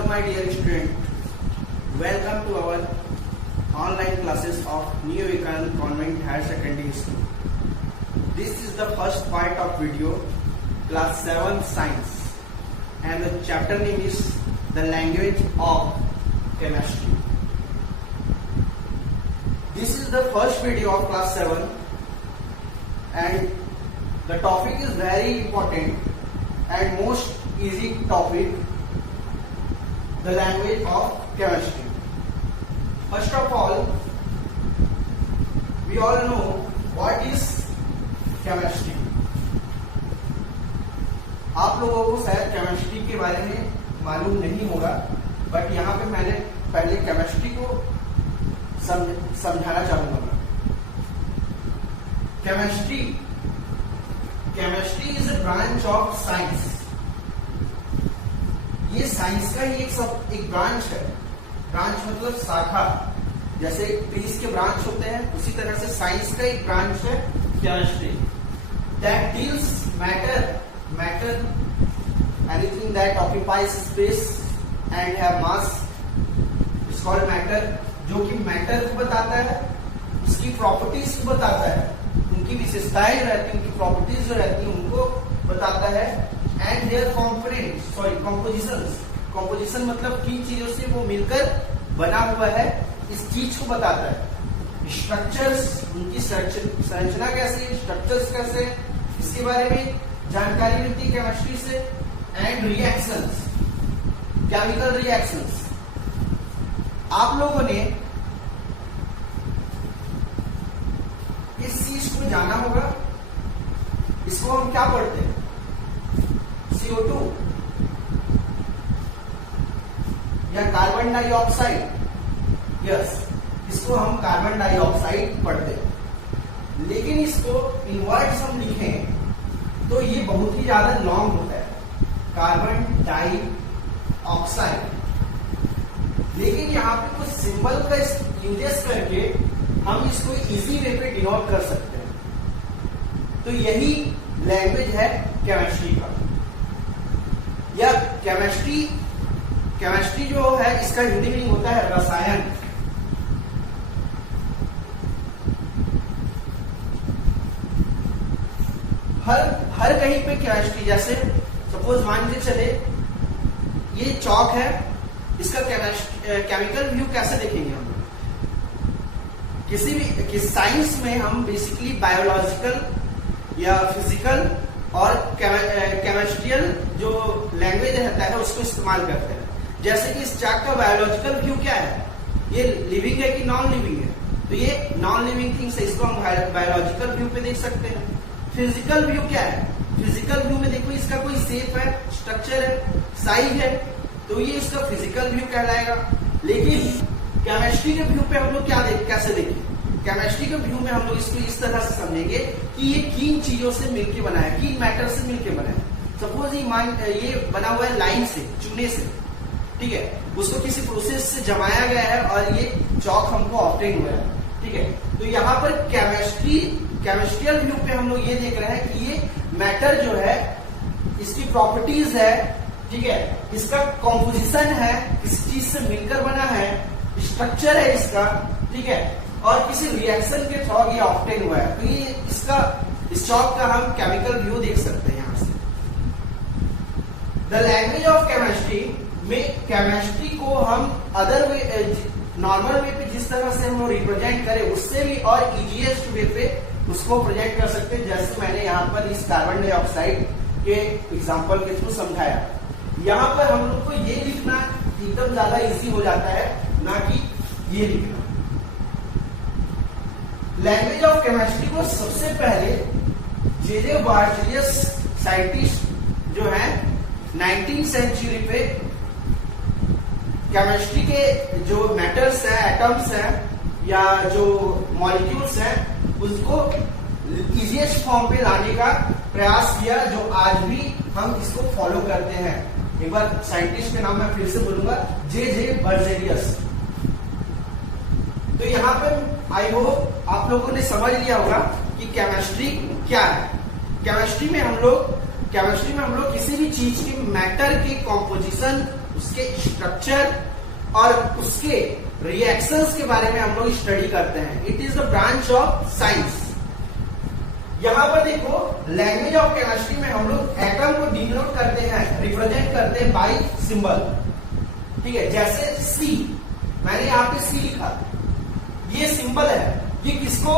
Hello my dear student, welcome to our online classes of New Vivekananda Convent Higher Secondary School. This is the first part of video, class 7 science, and the chapter name is the language of chemistry. This is the first video of class 7 and the topic is very important and most easy topic, the language of chemistry. First of all, we all know what is chemistry. आप लोगों को शायद chemistry के बारे में मालूम नहीं होगा, बट यहाँ पे मैंने पहले केमिस्ट्री को समझाना चाहूंगा. Chemistry is a branch of science. ये साइंस का ही एक ब्रांच है. ब्रांच मतलब शाखा. जैसे ट्रीज के ब्रांच होते हैं, उसी तरह से साइंस का एक ब्रांच है chemistry. That deals matter anything that occupies space and have mass is called matter. जो कि मैटर को बताता है, उसकी प्रॉपर्टीज को बताता है, उनकी विशेषताएं जो रहती है, उनकी प्रॉपर्टीज जो रहती है उनको बताता है. एंड देयर कॉम्पोजिशन मतलब किन चीजों से वो मिलकर बना हुआ है, इस चीज को बताता है. स्ट्रक्चर्स, उनकी संरचना कैसे है, स्ट्रक्चर्स कैसे है, इसके बारे में जानकारी मिलती है केमिस्ट्री से. And reactions, chemical reactions. आप लोगों ने इस चीज को जाना होगा. इसको हम क्या पढ़ते हैं? CO2 या कार्बन डाइऑक्साइड. यस, इसको हम कार्बन डाइऑक्साइड पढ़ते हैं. लेकिन इसको इन वर्ड्स हम लिखें तो ये बहुत ही ज्यादा लॉन्ग होता है, कार्बन डाइऑक्साइड. लेकिन यहाँ पे कुछ सिंबल का यूजेस करके हम इसको इजी वे पे डिनोट कर सकते हैं. तो यही लैंग्वेज है केमिस्ट्री का. या केमिस्ट्री जो है, इसका हिंदी मीनिंग होता है रसायन. हर कहीं पे केमिस्ट्री, जैसे सपोज मान के चले ये चौक है, इसका केमिकल व्यू कैसे देखेंगे हम? किसी भी साइंस में हम बेसिकली बायोलॉजिकल या फिजिकल और केमिस्ट्रियल जो लैंग्वेज रहता है उसको इस्तेमाल करते हैं. जैसे कि इस चाक का बायोलॉजिकल व्यू क्या है, ये लिविंग है कि नॉन लिविंग है? तो ये नॉन लिविंग थिंग्स है, इसको हम बायोलॉजिकल व्यू पे देख सकते हैं. फिजिकल व्यू क्या है? फिजिकल व्यू में देखो, इसका कोई शेप है, स्ट्रक्चर है, साइज है, तो ये इसका फिजिकल व्यू कहलाएगा. लेकिन केमिस्ट्री के व्यू पे हम लोग कैसे देखें? केमिस्ट्री के व्यू में हम लोग इसको इस तरह से समझेंगे कि ये किन चीजों से मिलके बना है, किन मैटर से मिलके बना है. सपोज ये बना हुआ है लाइन से, चूने से, ठीक है, उसको किसी प्रोसेस से जमाया गया है और ये चौक हमको ऑब्टेन हुआ है, ठीक है. तो यहाँ पर केमिस्ट्रियल व्यू पे हम लोग ये देख रहे हैं कि ये मैटर जो है, इसकी प्रॉपर्टीज है, ठीक है, इसका कॉम्पोजिशन है, किस चीज से मिलकर बना है, स्ट्रक्चर है इसका, ठीक है, और किसी रिएक्शन के थ्रू ये ऑब्टेन हुआ है. तो ये इस चौक का हम केमिकल व्यू देख सकते हैं यहां से. द लैंग्वेज ऑफ केमिस्ट्री में केमिस्ट्री को हम अदर वे, नॉर्मल वे पे जिस तरह से हम रिप्रेजेंट करें, उससे भी और इजीएस्ट वे पे उसको प्रेजेंट कर सकते हैं. जैसे मैंने यहाँ पर इस कार्बन डाइऑक्साइड के एग्जाम्पल के थ्रू समझाया. यहाँ पर हम लोग को ये लिखना एकदम ज्यादा इजी हो जाता है, ना कि ये लिखना. लैंग्वेज ऑफ केमिस्ट्री को सबसे पहले जे बार्टलियस साइंटिस्ट जो है 19th सेंचुरी पे केमिस्ट्री के जो मैटर्स है, एटम्स है या जो मॉलिक्यूल्स हैं, उसको इजीएस्ट फॉर्म पे लाने का प्रयास किया, जो आज भी हम इसको फॉलो करते हैं. एक बार साइंटिस्ट के नाम मैं फिर से बोलूंगा, जे बर्जेलियस. तो यहाँ पर आई होप आप लोगों ने समझ लिया होगा कि केमिस्ट्री क्या है. केमिस्ट्री में हम लोग किसी भी चीज के मैटर के कॉम्पोजिशन, उसके स्ट्रक्चर और उसके रिएक्शंस के बारे में हम लोग स्टडी करते हैं। It is the branch of science. यहां पर देखो लैंग्वेज ऑफ केमिस्ट्री में हम लोग एटम को डिनोट करते हैं, रिप्रेजेंट करते हैं बाय सिंबल। ठीक है, जैसे सी, मैंने यहां पे सी लिखा, ये सिंबल है, ये किसको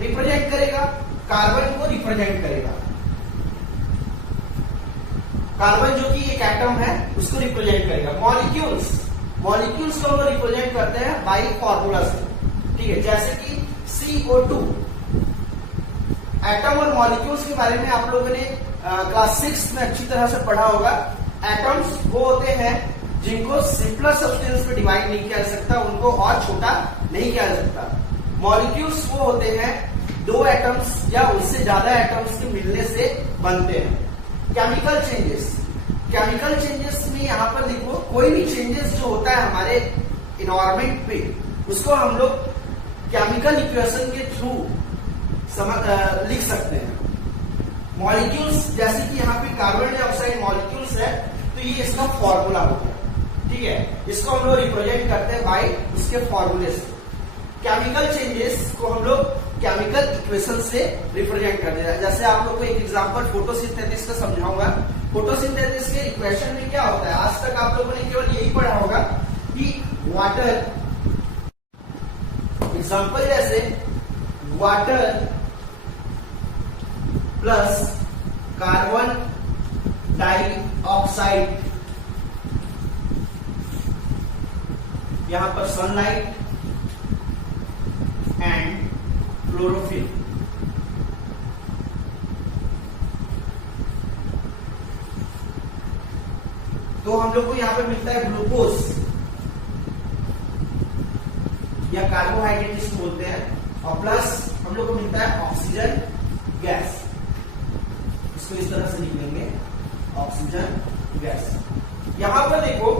रिप्रेजेंट करेगा? कार्बन को रिप्रेजेंट करेगा। कार्बन जो कि एक एटम है उसको रिप्रेजेंट करेगा। मॉलिक्यूल्स, मॉलिक्यूल्स को हम लोग रिप्रेजेंट करते हैं बाय फॉर्मूला से। ठीक है, जैसे कि CO2। एटम और मॉलिक्यूल्स के बारे में आप लोगों ने क्लास 6 में अच्छी तरह से पढ़ा होगा। एटम्स वो होते हैं जिनको सिंपलर सब्सटेंस में डिवाइड नहीं किया जा सकता, उनको और छोटा नहीं किया जा सकता। मॉलिक्यूल्स वो होते हैं दो एटम्स या उससे ज्यादा एटम्स के मिलने से बनते हैं। केमिकल चेंजेस, केमिकल चेंजेस में यहाँ पर देखो कोई भी चेंजेस जो होता है हमारे इन्वायरमेंट पे, उसको हम लोग केमिकल इक्वेशन के थ्रू लिख सकते हैं। मॉलिक्यूल्स, जैसे कि यहाँ पे कार्बन डाइऑक्साइड मॉलिक्यूल्स है, तो ये इसका फॉर्मूला होता है। ठीक है, इसको हम लोग रिप्रेजेंट करते हैं बाय उसके फॉर्मूले से। केमिकल चेंजेस को हम लोग केमिकल इक्वेशन से रिप्रेजेंट करते हैं। जैसे आप लोग को एक एग्जांपल फोटोसिंथेसिस का समझाऊंगा। फोटोसिंथेसिस के इक्वेशन में क्या होता है, आज तक आप लोगों ने केवल यही पढ़ा होगा कि वाटर, एग्जांपल जैसे वाटर प्लस कार्बन डाइऑक्साइड, यहां पर सनलाइट एंड क्लोरोफिल। तो हम लोग को यहां पे मिलता है ग्लूकोज या कार्बोहाइड्रेट जिसको बोलते हैं, और प्लस हम लोग को मिलता है ऑक्सीजन गैस। इसको इस तरह से लिख लेंगे, ऑक्सीजन गैस। यहां पर देखो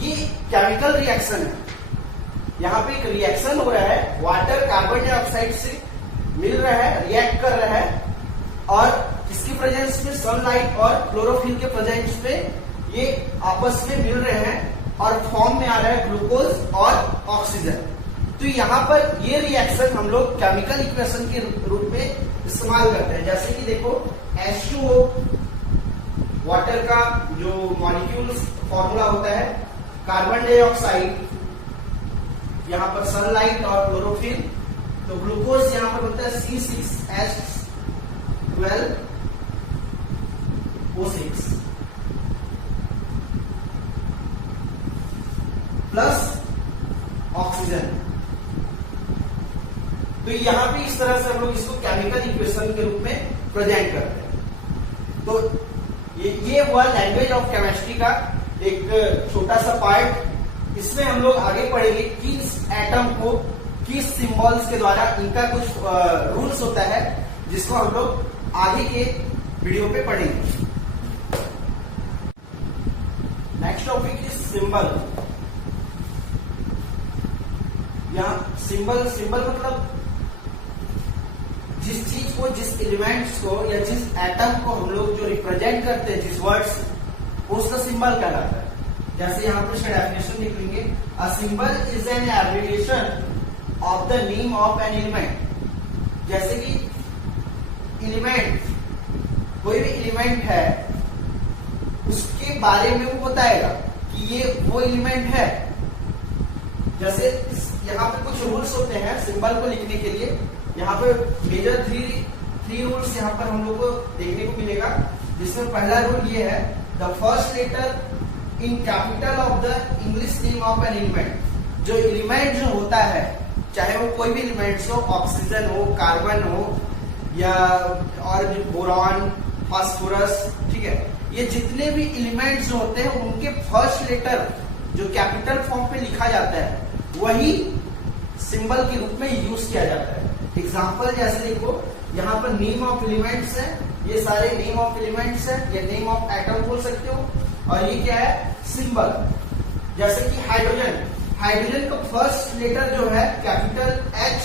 ये केमिकल रिएक्शन है, यहां पे एक रिएक्शन हो रहा है, वाटर कार्बन डाइऑक्साइड से मिल रहा है, रिएक्ट कर रहा है, और इसकी प्रेजेंस में सनलाइट और क्लोरोफिल के प्रेजेंस में ये आपस में मिल रहे हैं और फॉर्म में आ रहा है ग्लूकोज और ऑक्सीजन। तो यहां पर ये रिएक्शन हम लोग केमिकल इक्वेशन के रूप में इस्तेमाल करते हैं। जैसे कि देखो H2O, वाटर का जो मॉलिक्यूल्स फॉर्मूला होता है, कार्बन डाइऑक्साइड, यहां पर सनलाइट और क्लोरोफिल, तो ग्लूकोज यहां पर होता है C6H12O6 प्लस ऑक्सीजन। तो यहां पे इस तरह से हम लोग इसको केमिकल इक्वेशन के रूप में प्रेजेंट करते हैं। तो ये हुआ लैंग्वेज ऑफ केमिस्ट्री का एक छोटा सा पार्ट। इसमें हम लोग आगे पढ़ेंगे किस एटम को किस सिंबल्स के द्वारा, इनका कुछ रूल्स होता है जिसको हम लोग आगे के वीडियो पे पढ़ेंगे। Next topic is symbol. यहाँ सिंबल, सिंबल मतलब जिस चीज को, जिस एलिमेंट्स को या जिस एटम को हम लोग जो रिप्रेजेंट करते हैं, जिस वर्ड्स, उसका सिंबल कहलाता है। जैसे यहाँ पर इसका डेफिनेशन लिखेंगे, a symbol is an abbreviation of the name of an element. जैसे कि एलिमेंट, कोई भी एलिमेंट है, उसके बारे में वो बताएगा कि ये वो एलिमेंट है। जैसे यहाँ पे कुछ रूल्स होते हैं सिंबल को लिखने के लिए। यहाँ पे मेजर थ्री रूल्स यहाँ पर हम लोग को देखने को मिलेगा, जिसमें पहला रूल ये है, the first letter in capital of the English name of an element. जो एलिमेंट जो होता है, चाहे वो कोई भी एलिमेंट्स हो, ऑक्सीजन हो, कार्बन हो, या और बोरॉन, फास्फोरस, ठीक है, ये जितने भी एलिमेंट्स जो होते हैं उनके फर्स्ट लेटर जो कैपिटल फॉर्म पे लिखा जाता है वही सिंबल के रूप में यूज किया जाता है। एग्जाम्पल जैसे देखो, यहाँ पर नेम ऑफ एलिमेंट्स है, ये सारे नेम ऑफ एलिमेंट्स है, या नेम ऑफ एटम बोल सकते हो, और ये क्या है, सिंबल। जैसे कि हाइड्रोजन, हाइड्रोजन का फर्स्ट लेटर जो है कैपिटल H,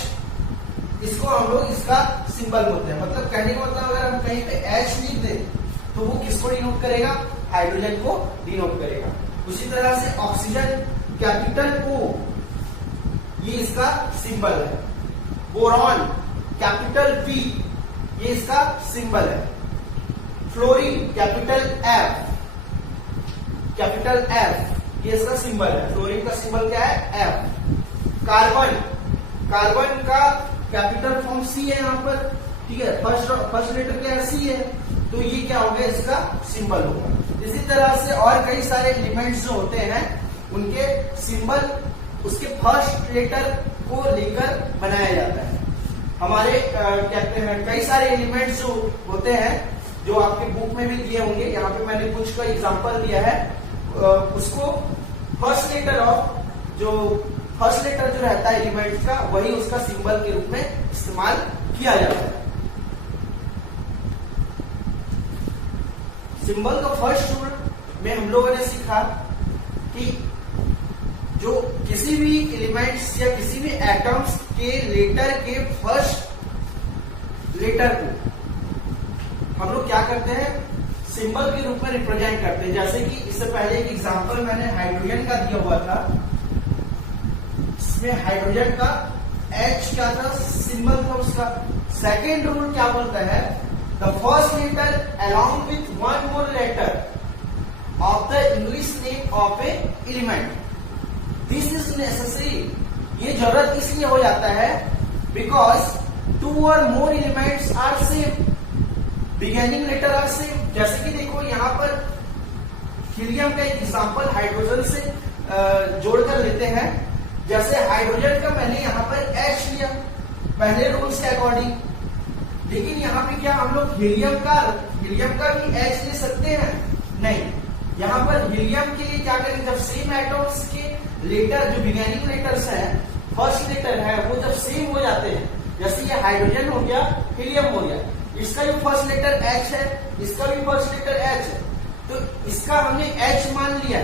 इसको हम लोग इसका सिंबल बोलते हैं। मतलब कहने का मतलब अगर हम कहीं पे H लिख दें तो वो किसको डिनोट करेगा, हाइड्रोजन को डिनोट करेगा। उसी तरह से ऑक्सीजन कैपिटल O, ये इसका सिंबल है। बोरॉन कैपिटल P, ये इसका सिंबल है। फ्लोरीन कैपिटल F, ये इसका सिंबल है। फ्लोरीन का सिंबल क्या है? F। कार्बन का कैपिटल फॉर्म C है यहाँ पर, ठीक है। फर्स्ट लेटर क्या है? C है, तो ये क्या हो गया? इसका सिंबल होगा। इसी तरह से और कई सारे एलिमेंट्स जो होते हैं उनके सिंबल उसके फर्स्ट लेटर को लेकर बनाया जाता है। हमारे कहते हैं कई सारे एलिमेंट्स जो होते हैं जो आपके बुक में भी दिए होंगे, यहाँ पे मैंने कुछ का एग्जांपल दिया है। उसको फर्स्ट लेटर जो रहता है एलिमेंट्स का, वही उसका सिंबल के रूप में इस्तेमाल किया जाता है। सिंबल का फर्स्ट रूल में हम लोगों ने सीखा कि जो किसी भी एलिमेंट्स या किसी भी एटम्स के लेटर के फर्स्ट लेटर को हम लोग क्या करते हैं? सिंबल के रूप में रिप्रेजेंट करते हैं। जैसे कि इससे पहले एक एग्जांपल मैंने हाइड्रोजन का दिया हुआ था। इसमें हाइड्रोजन का H क्या था? सिंबल था उसका। सेकेंड रूल क्या बोलता है? The first letter along with one more letter of the English name of a element. This is necessary. ये जरूरत इसलिए हो जाता है because two or more elements are same. Beginning letter are same. जैसे कि देखो यहाँ पर हीलियम का एक एग्जांपल हाइड्रोजन से जोड़कर लेते हैं। जैसे हाइड्रोजन का मैंने यहाँ पर H लिया पहले रूल्स के अकॉर्डिंग, लेकिन यहाँ पे क्या हम लोग हीलियम का भी H ले सकते हैं? नहीं। यहाँ पर हीलियम के लिए क्या करेंगे? जब सेम एटम्स के लेटर जो बिगेनिंग लेटर्स हैं, फर्स्ट लेटर है, वो जब सेम हो जाते हैं, जैसे ये हाइड्रोजन हो गया, हीलियम हो गया, इसका जो फर्स्ट लेटर H है, इसका भी फर्स्ट लेटर H है, तो इसका हमने H मान लिया,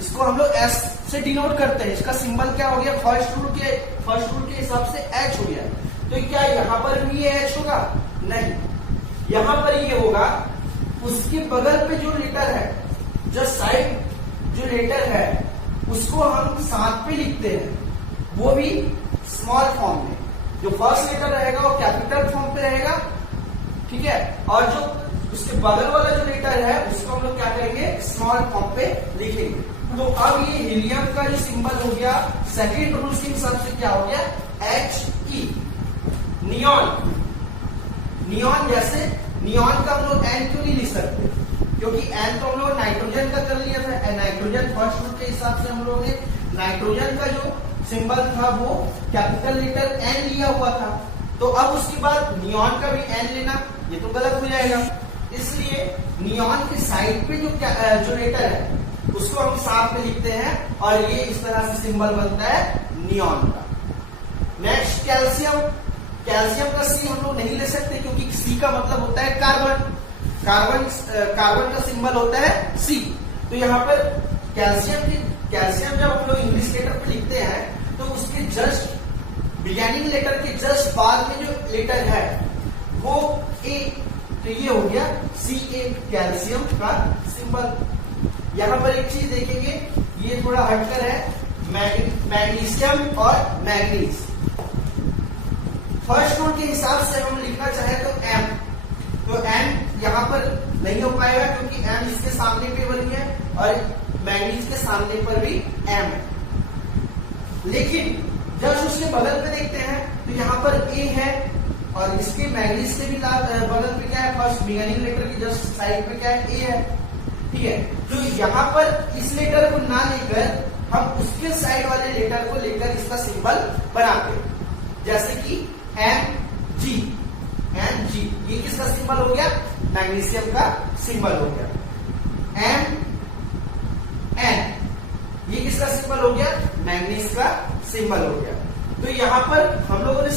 इसको हम लोग S से डिनोट करते हैं। इसका सिंबल क्या हो गया? फर्स्ट रूल के हिसाब से H हो गया। तो क्या यहाँ पर भी ये H होगा? नहीं, यहाँ पर ये होगा। उसके बगल पे जो लेटर है, जो साइड जो लेटर है, उसको हम साथ पे लिखते हैं, वो भी स्मॉल फॉर्म में। जो फर्स्ट लेटर रहेगा वो कैपिटल फॉर्म पे रहेगा, ठीक है, और जो उसके बगल वाला जो लेटर है उसको हम लोग क्या करेंगे? स्मॉल फॉर्म पे लिखेंगे। तो अब ये हीलियम का जो सिंबल हो गया, सेकेंड रूल के हिसाब से क्या हो गया? He। नियॉन जैसे नियॉन का हम लोग N क्यों नहीं लिख सकते? क्योंकि N तो हम लोग नाइट्रोजन का कर लिया था। नाइट्रोजन फर्स्ट रूल के हिसाब से हम लोगों ने नाइट्रोजन का जो सिंबल था वो कैपिटल लेटर N लिया हुआ था। तो अब उसके बाद नियॉन का भी N लेना, ये तो गलत हो जाएगा। इसलिए नियॉन के साइड पे जो लेटर है उसको हम साथ में लिखते हैं और ये इस तरह से सिंबल बनता है नियॉन का। नेक्स्ट कैल्शियम का C हम लोग नहीं ले सकते क्योंकि C का मतलब होता है कार्बन का सिंबल होता है C। तो यहाँ पर कैल्शियम जब हम लोग इंग्लिश लेटर पे लिखते हैं तो उसके जस्ट बिगिनिंग लेटर के जस्ट बाद में जो लेटर है वो A, तो ये हो गया Ca, कैल्शियम का सिंबल। यहाँ पर एक चीज देखेंगे, ये थोड़ा हटकर है, मैग्नीशियम और मैग्नीज। फर्स्ट रूल के हिसाब से हम लिखना चाहे तो M, तो M यहाँ पर नहीं हो पाएगा क्योंकि M इसके सामने पे बनी है और मैग्नीज के सामने पर भी M है। लेकिन जब उसके बगल पे देखते हैं तो यहाँ पर A है और इसके मैग्नीज से भी बगल पे क्या है? फर्स्ट बिगिनिंग लेटर की जस्ट साइड पे क्या है? A है, ठीक है। तो यहाँ पर इस लेटर को ना लेकर हम उसके साइड वाले लेटर को लेकर इसका सिंबल बनाते हैं, जैसे कि Mg, ये किसका सिंबल हो गया? मैग्नीशियम का सिंबल हो गया। Mn, ये किसका सिंबल हो गया? मैग्नीज का सिंबल हो गया। तो यहाँ पर हम लोगों ने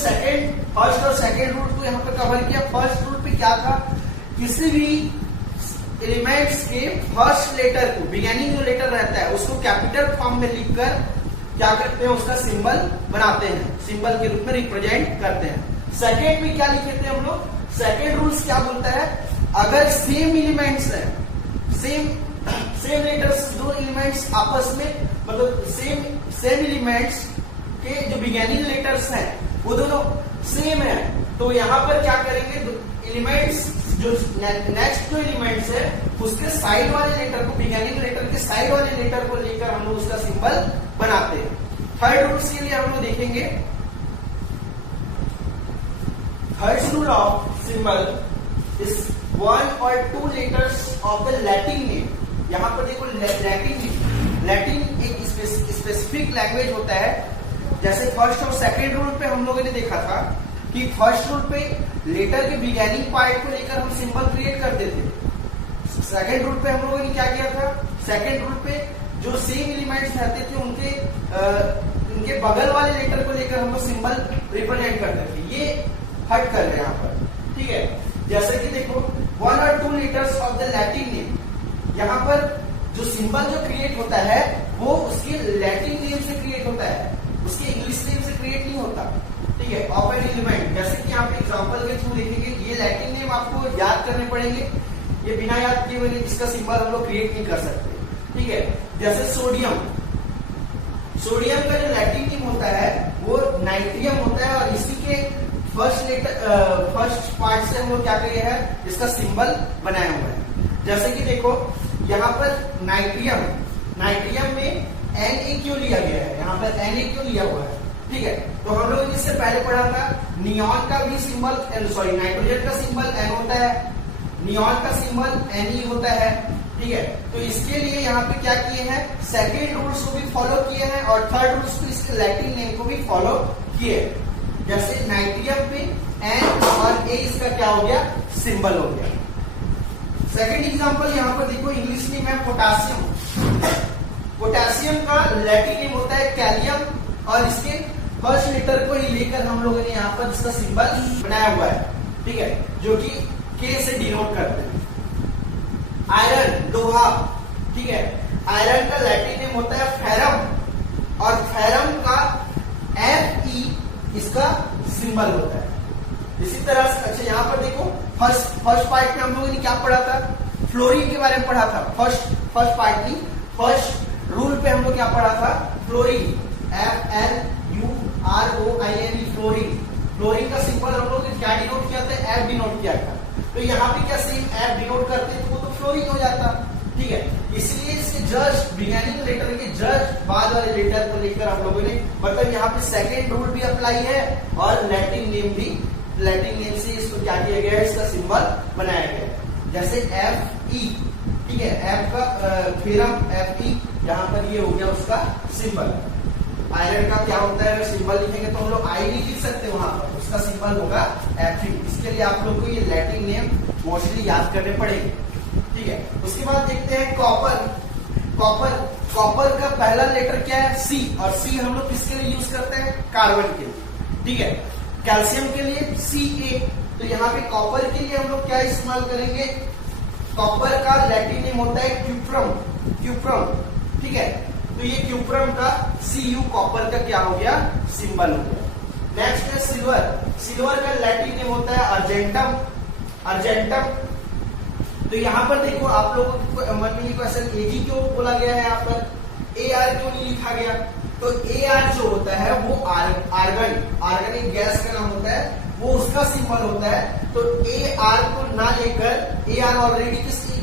फर्स्ट और सेकेंड रूल को यहाँ पर कवर किया। फर्स्ट रूल पे क्या था? किसी भी एलिमेंट्स के फर्स्ट लेटर को, बिगिनिंग जो लेटर रहता है उसको कैपिटल फॉर्म में लिखकर क्या करते हैं? उसका सिंबल बनाते हैं, सिंबल के रूप में रिप्रेजेंट करते हैं। सेकेंड में क्या लिखे थे हम लोग? सेकेंड रूल्स क्या बोलता है? अगर सेम एलिमेंट्स है सेम लेटर्स, दो एलिमेंट्स आपस में, मतलब सेम एलिमेंट्स के जो बिगिनिंग लेटर्स हैं वो दोनों सेम है, तो यहाँ पर क्या करेंगे, एलिमेंट्स जो नेक्स्ट जो एलिमेंट्स है उसके साइड वाले लेटर को, बिगिनिंग लेटर के साइड वाले लेटर को लेकर हम लोग उसका सिंबल बनाते हैं। थर्ड रूल्स के लिए हम लोग देखेंगे, third rule of symbol is 1 or 2 letters of the Latin name। यहाँ पर देखो लैटिन एक स्पेसिफिक लैंग्वेज होता है। जैसे फर्स्ट और सेकंड रूल पे हम लोगों ने देखा था कि फर्स्ट रूल पे लेटर के बिगिनिंग पार्ट को लेकर हम सिंबल क्रिएट करते थे। सेकंड रूल पे हम लोगों ने क्या किया था, सेकंड रूल पे जो सेम एलिमेंट्स रहते थे उनके बगल वाले लेटर को लेकर हम लोग सिंबल रिप्रेजेंट करते थे। ये हट कर रहे हैं यहाँ पर, ठीक है। जैसे कि देखो 1 or 2 letters of the Latin name, यहाँ पर जो सिंबल जो क्रिएट होता है वो उसके लैटिन नेम से क्रिएट होता है, उसके इंग्लिश नेम से क्रिएट नहीं होता, ठीक है। ऑफ एन एलिमेंट, जैसे कि यहाँ पे एग्जांपल के थ्रू देखेंगे, ये लैटिन नेम आपको याद करने पड़ेंगे, ये बिना याद किए हुए इसका सिंबल हम लोग क्रिएट नहीं कर सकते, ठीक है। जैसे सोडियम का जो लैटिन नेम होता है वो नाइट्रियम होता है, और इसी के फर्स्ट पार्ट से हम लोग क्या किए हैं, इसका सिंबल बनाया हुआ है। जैसे कि देखो यहाँ पर नाइट्रियम में Na क्यों लिया गया है, यहाँ पर Na क्यों लिया हुआ है, ठीक है। तो हम लोग इससे पहले पढ़ा था नियॉन का भी सिंबल, सॉरी नाइट्रोजन का सिंबल N होता है, नियॉन का सिंबल Ne होता है, ठीक है। तो इसके लिए यहाँ पे क्या किए हैं, सेकेंड रूल्स को भी फॉलो किए हैं और थर्ड रूल्स को, इसके लैटिन नेम को भी फॉलो किए। जैसे नाइट्रियम पे N और A इसका क्या हो गया, सिंबल हो गया। सेकेंड एग्जांपल यहाँ पर देखो, इंग्लिश नेम है पोटेशियम का लैटिन नेम होता है कैलियम, और इसके फर्स्ट लेटर को ही लेकर हम लोगों ने यहाँ पर इसका सिंबल बनाया हुआ है, ठीक है, जो कि K से डिनोट करते हैं। आयरन, लोहा, ठीक है, आयरन का लैटिन नेम होता है फेरम, और फेरम का Fe इसका सिंबल होता है। इसी तरह से अच्छा यहाँ पर देखो फर्स्ट पार्ट में हम लोगों ने क्या पढ़ा था, फ्लोरीन के बारे में पढ़ा था। फर्स्ट पार्ट की फर्स्ट रूल पे हम लोग क्या पढ़ा था, फ्लोरीन, FLUROINE, फ्लोरीन का सिंबल हम लोग क्या डिनोट किया था, F डिनोट किया था। तो यहाँ पे क्या सेम F डिनोट करते तो वो तो फ्लोरीन हो जाता, ठीक है। इसलिए इसके जस्ट बिगिनिंग लेटर के जस्ट बाद वाले लेटर को लेकर हम लोगों ने, मतलब यहाँ पे सेकेंड रूल भी अप्लाई है और लैटिन नेम से इसको क्या किया गया है, इसका सिंबल बनाया गया है। जैसे Fe, ठीक है, F का फेरम Fe, यहाँ पर ये हो गया उसका सिंबल। आयरन का क्या होता है, अगर सिंबल लिखेंगे तो हम लोग आई नहीं लिख सकते, वहां पर उसका सिंबल होगा Fe। इसके लिए आप लोग को ये लैटिन नेम मोस्टली याद करने पड़ेंगे, ठीक है। उसके बाद देखते हैं कॉपर का पहला लेटर क्या है, C, और C हम लोग किसके लिए यूज करते हैं, कार्बन के लिए, ठीक है। कैल्शियम के लिए Ca, तो यहाँ पे कॉपर के लिए हम लोग क्या इस्तेमाल करेंगे, कॉपर का लैटिन नेम होता है क्यूप्रम, ठीक है। तो ये क्यूप्रम का Cu, कॉपर का क्या हो गया, सिंबल हो गया। नेक्स्ट है सिल्वर का लैटिन नेम होता है अर्जेंटम। तो यहाँ पर देखो आप लोगों को मन में क्वेश्चन Ag क्यों बोला गया है, यहाँ पर Ar क्यों नहीं लिखा गया, तो Ar जो होता है वो आर्गन एक गैस का नाम होता है, वो उसका सिंबल होता है। तो Ar को ना लेकर, Ar ऑलरेडी किसी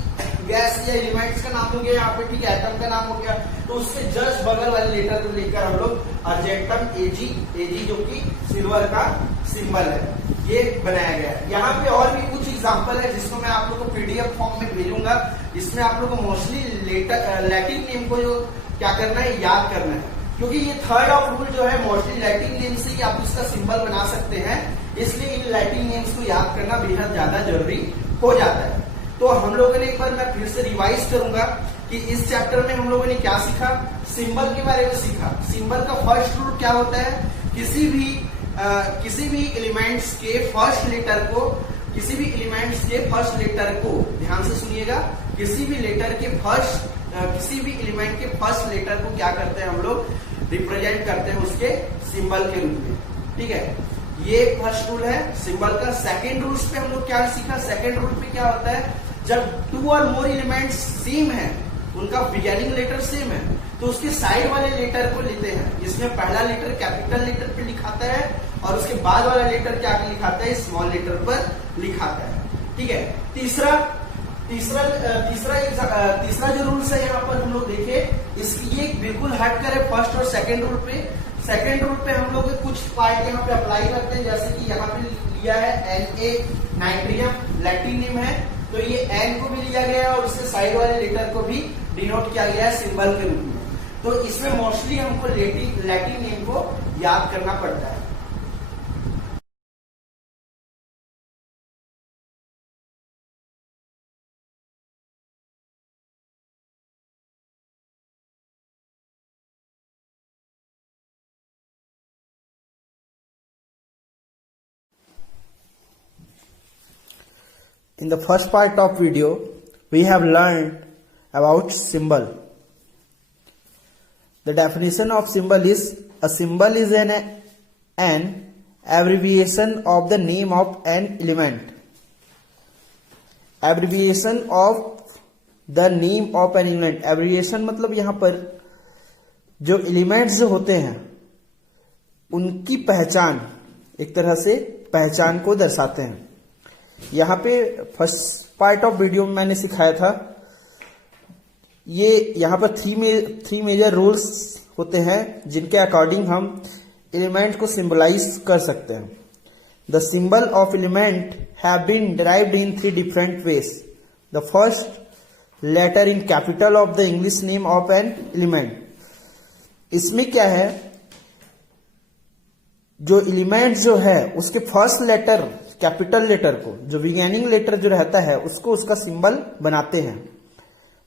गैस या एलिमेंट्स का नाम हो गया यहाँ पे, ठीक है, एटम का नाम हो गया, तो उसके जस्ट बगल वाले लेटर को लेकर हम लोग अर्जेंटम Ag जो कि सिल्वर का सिंबल है, ये बनाया गया है। यहाँ पे और भी कुछ एग्जांपल है जिसको मैं आप लोग को PDF फॉर्म में भेजूंगा, जिसमें आप लोग को मोस्टली लैटिन नेम को जो क्या करना है, याद करना है, क्योंकि ये थर्ड ऑफ रूल जो है मोस्टली लैटिन नेम से ही आप इसका सिंबल बना सकते हैं, इसलिए इन लैटिन नेम्स को याद करना बेहद ज्यादा जरूरी हो जाता है। तो हम लोगों ने एक बार मैं फिर से रिवाइज करूंगा कि इस चैप्टर में हम लोगों ने क्या सीखा, सिंबल के बारे में सीखा। सिंबल का फर्स्ट रूल क्या होता है, किसी भी एलिमेंट्स के फर्स्ट लेटर को ध्यान से सुनिएगा, किसी भी एलिमेंट के फर्स्ट लेटर को क्या करते हैं हम लोग, रिप्रेजेंट करते हैं उसके सिंबल के रूप में, ठीक है। ये फर्स्ट रूल है सिंबल का। सेकेंड रूल पे हम लोग क्या सीखा, सेकेंड रूल पे क्या होता है, जब टू और मोर एलिमेंट्स सेम है, उनका बिगिनिंग लेटर सेम है, तो उसके साइड वाले लेटर को लेते हैं। इसमें पहला लेटर कैपिटल लेटर पे लिखाता है और उसके बाद वाला लेटर क्या लिखाता है, स्मॉल लेटर पर लिखाता है। ठीक है। तीसरा जो रूल्स है यहाँ पर हम लोग देखें, इसकी ये बिल्कुल हट कर है फर्स्ट और सेकंड रूल पे। सेकंड रूल पे हम लोग कुछ पार्ट यहाँ पे अप्लाई करते हैं, जैसे कि यहाँ पे लिया है Na नाइट्रियम, लैटिन नेम है, तो ये एन को भी लिया गया है और उसके साइड वाले लेटर को भी डिनोट किया गया है सिंबल के रूप में। तो इसमें मोस्टली हमको लैटिन नेम को याद करना पड़ता है। In the first part of video, we have learned about symbol. The definition of symbol is: a symbol is an abbreviation of the name of an element. Abbreviation of the name of an element. Abbreviation मतलब यहाँ पर जो elements जो होते हैं उनकी पहचान, एक तरह से पहचान को दर्शाते हैं। यहाँ पे फर्स्ट पार्ट ऑफ वीडियो में मैंने सिखाया था, ये यहाँ पर थ्री मेजर रूल्स होते हैं जिनके अकॉर्डिंग हम एलिमेंट को सिंबलाइज कर सकते हैं। The symbol of element have been derived in 3 different ways. The first, letter in capital of the English name of an element. इसमें क्या है, जो एलिमेंट जो है उसके फर्स्ट लेटर, कैपिटल लेटर को, जो बिगिनिंग लेटर जो रहता है उसको उसका सिंबल बनाते हैं।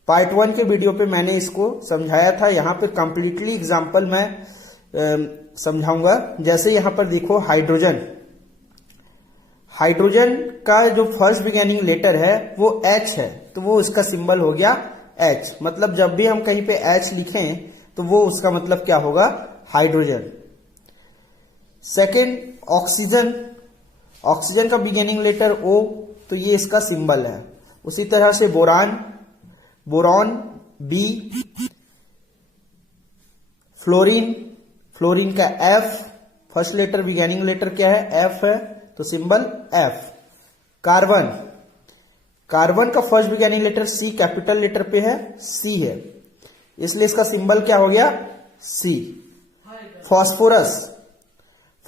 पार्ट 1 के वीडियो पे मैंने इसको समझाया था, यहाँ पे कंप्लीटली एग्जांपल मैं समझाऊंगा। जैसे यहाँ पर देखो हाइड्रोजन, हाइड्रोजन का जो फर्स्ट बिगिनिंग लेटर है वो H है, तो वो उसका सिंबल हो गया H। मतलब जब भी हम कहीं पे H लिखें तो वो उसका मतलब क्या होगा, हाइड्रोजन। सेकेंड, ऑक्सीजन, ऑक्सीजन का बिगिनिंग लेटर O, तो ये इसका सिंबल है। उसी तरह से boron, boron B, fluorine, fluorine का F, first letter beginning letter क्या है, F है, तो सिंबल F। कार्बन, कार्बन का first beginning letter C, capital letter पे है, C है, इसलिए इसका सिंबल क्या हो गया, C। फास्फोरस,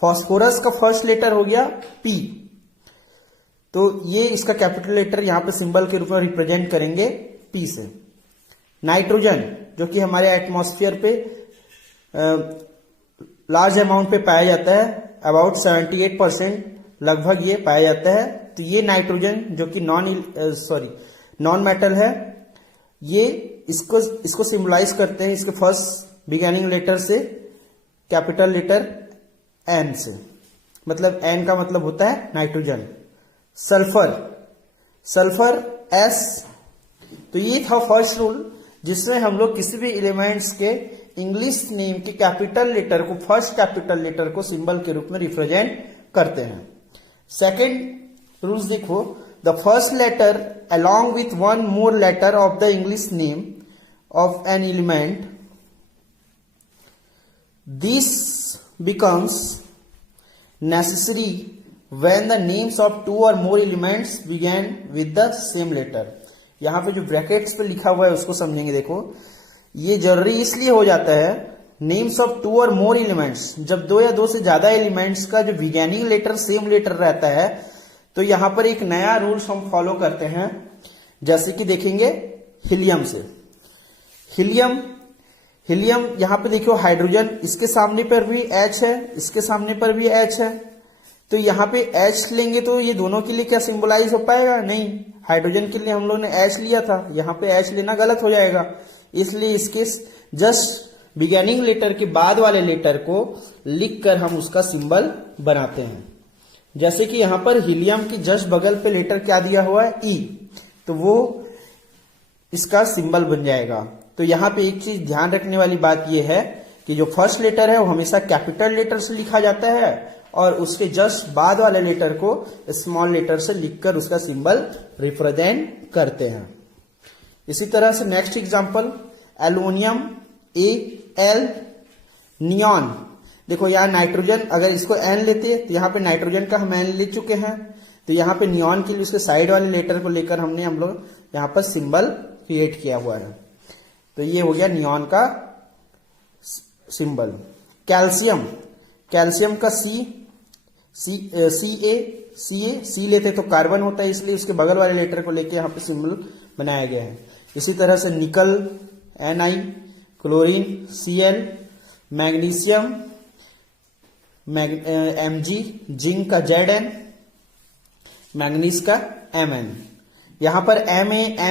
फास्फोरस का फर्स्ट लेटर हो गया P, तो ये इसका कैपिटल लेटर यहां पे सिंबल के रूप में रिप्रेजेंट करेंगे P से। नाइट्रोजन, जो कि हमारे एटमॉस्फेयर पे लार्ज अमाउंट पे पाया जाता है, अबाउट 78% लगभग ये पाया जाता है, तो ये नाइट्रोजन जो कि नॉन मेटल है, ये इसको सिंबलाइज करते हैं इसके फर्स्ट बिगिनिंग लेटर से, कैपिटल लेटर N से, मतलब N का मतलब होता है नाइट्रोजन। सल्फर, सल्फर S, तो ये था फर्स्ट रूल जिसमें हम लोग किसी भी एलिमेंट्स के इंग्लिश नेम के कैपिटल लेटर को, फर्स्ट कैपिटल लेटर को सिंबल के रूप में रिप्रेजेंट करते हैं। सेकेंड रूल्स देखो, the first letter along with one more letter of the English name of an element, this becomes necessary when the names of two or more elements begin with the same letter। यहां पे जो brackets पे लिखा हुआ है उसको समझेंगे। देखो, ये जरूरी इसलिए हो जाता है, नेम्स ऑफ टू और मोर एलिमेंट्स, जब दो या दो से ज्यादा एलिमेंट्स का जो बिगिनिंग लेटर सेम लेटर रहता है, तो यहां पर एक नया रूल्स हम फॉलो करते हैं। जैसे कि देखेंगे हीलियम से, हीलियम, हीलियम यहां पे देखियो हाइड्रोजन, इसके सामने पर भी H है, इसके सामने पर भी H है, तो यहां पे H लेंगे तो ये दोनों के लिए क्या सिंबलाइज हो पाएगा, नहीं। हाइड्रोजन के लिए हम लोग ने H लिया था, यहां पे H लेना गलत हो जाएगा, इसलिए इसके जस्ट बिगिनिंग लेटर के बाद वाले लेटर को लिखकर हम उसका सिंबल बनाते हैं। जैसे कि यहां पर हीलियम की जस्ट बगल पे लेटर क्या दिया हुआ है, E, तो वो इसका सिंबल बन जाएगा। तो यहां पे एक चीज ध्यान रखने वाली बात यह है कि जो फर्स्ट लेटर है वो हमेशा कैपिटल लेटर से लिखा जाता है और उसके जस्ट बाद वाले लेटर को स्मॉल लेटर से लिखकर उसका सिंबल रिप्रेजेंट करते हैं। इसी तरह से next example aluminium Al, neon. देखो यहाँ नाइट्रोजन, अगर इसको एन लेते तो यहाँ पे नाइट्रोजन का हम एन ले चुके हैं, तो यहाँ पे नियॉन के लिए उसके साइड वाले लेटर को लेकर हम लोग यहाँ पर सिंबल क्रिएट किया हुआ है। तो ये हो गया नियॉन का सिंबल। कैल्शियम, कैल्शियम का सी लेते तो कार्बन होता है, इसलिए उसके बगल वाले लेटर को लेकर यहाँ पे सिंबल बनाया गया है। इसी तरह से निकल Ni, chlorine Cl, magnesium Mg, zinc का Zn, मैग्नीज का Mn। यहां पर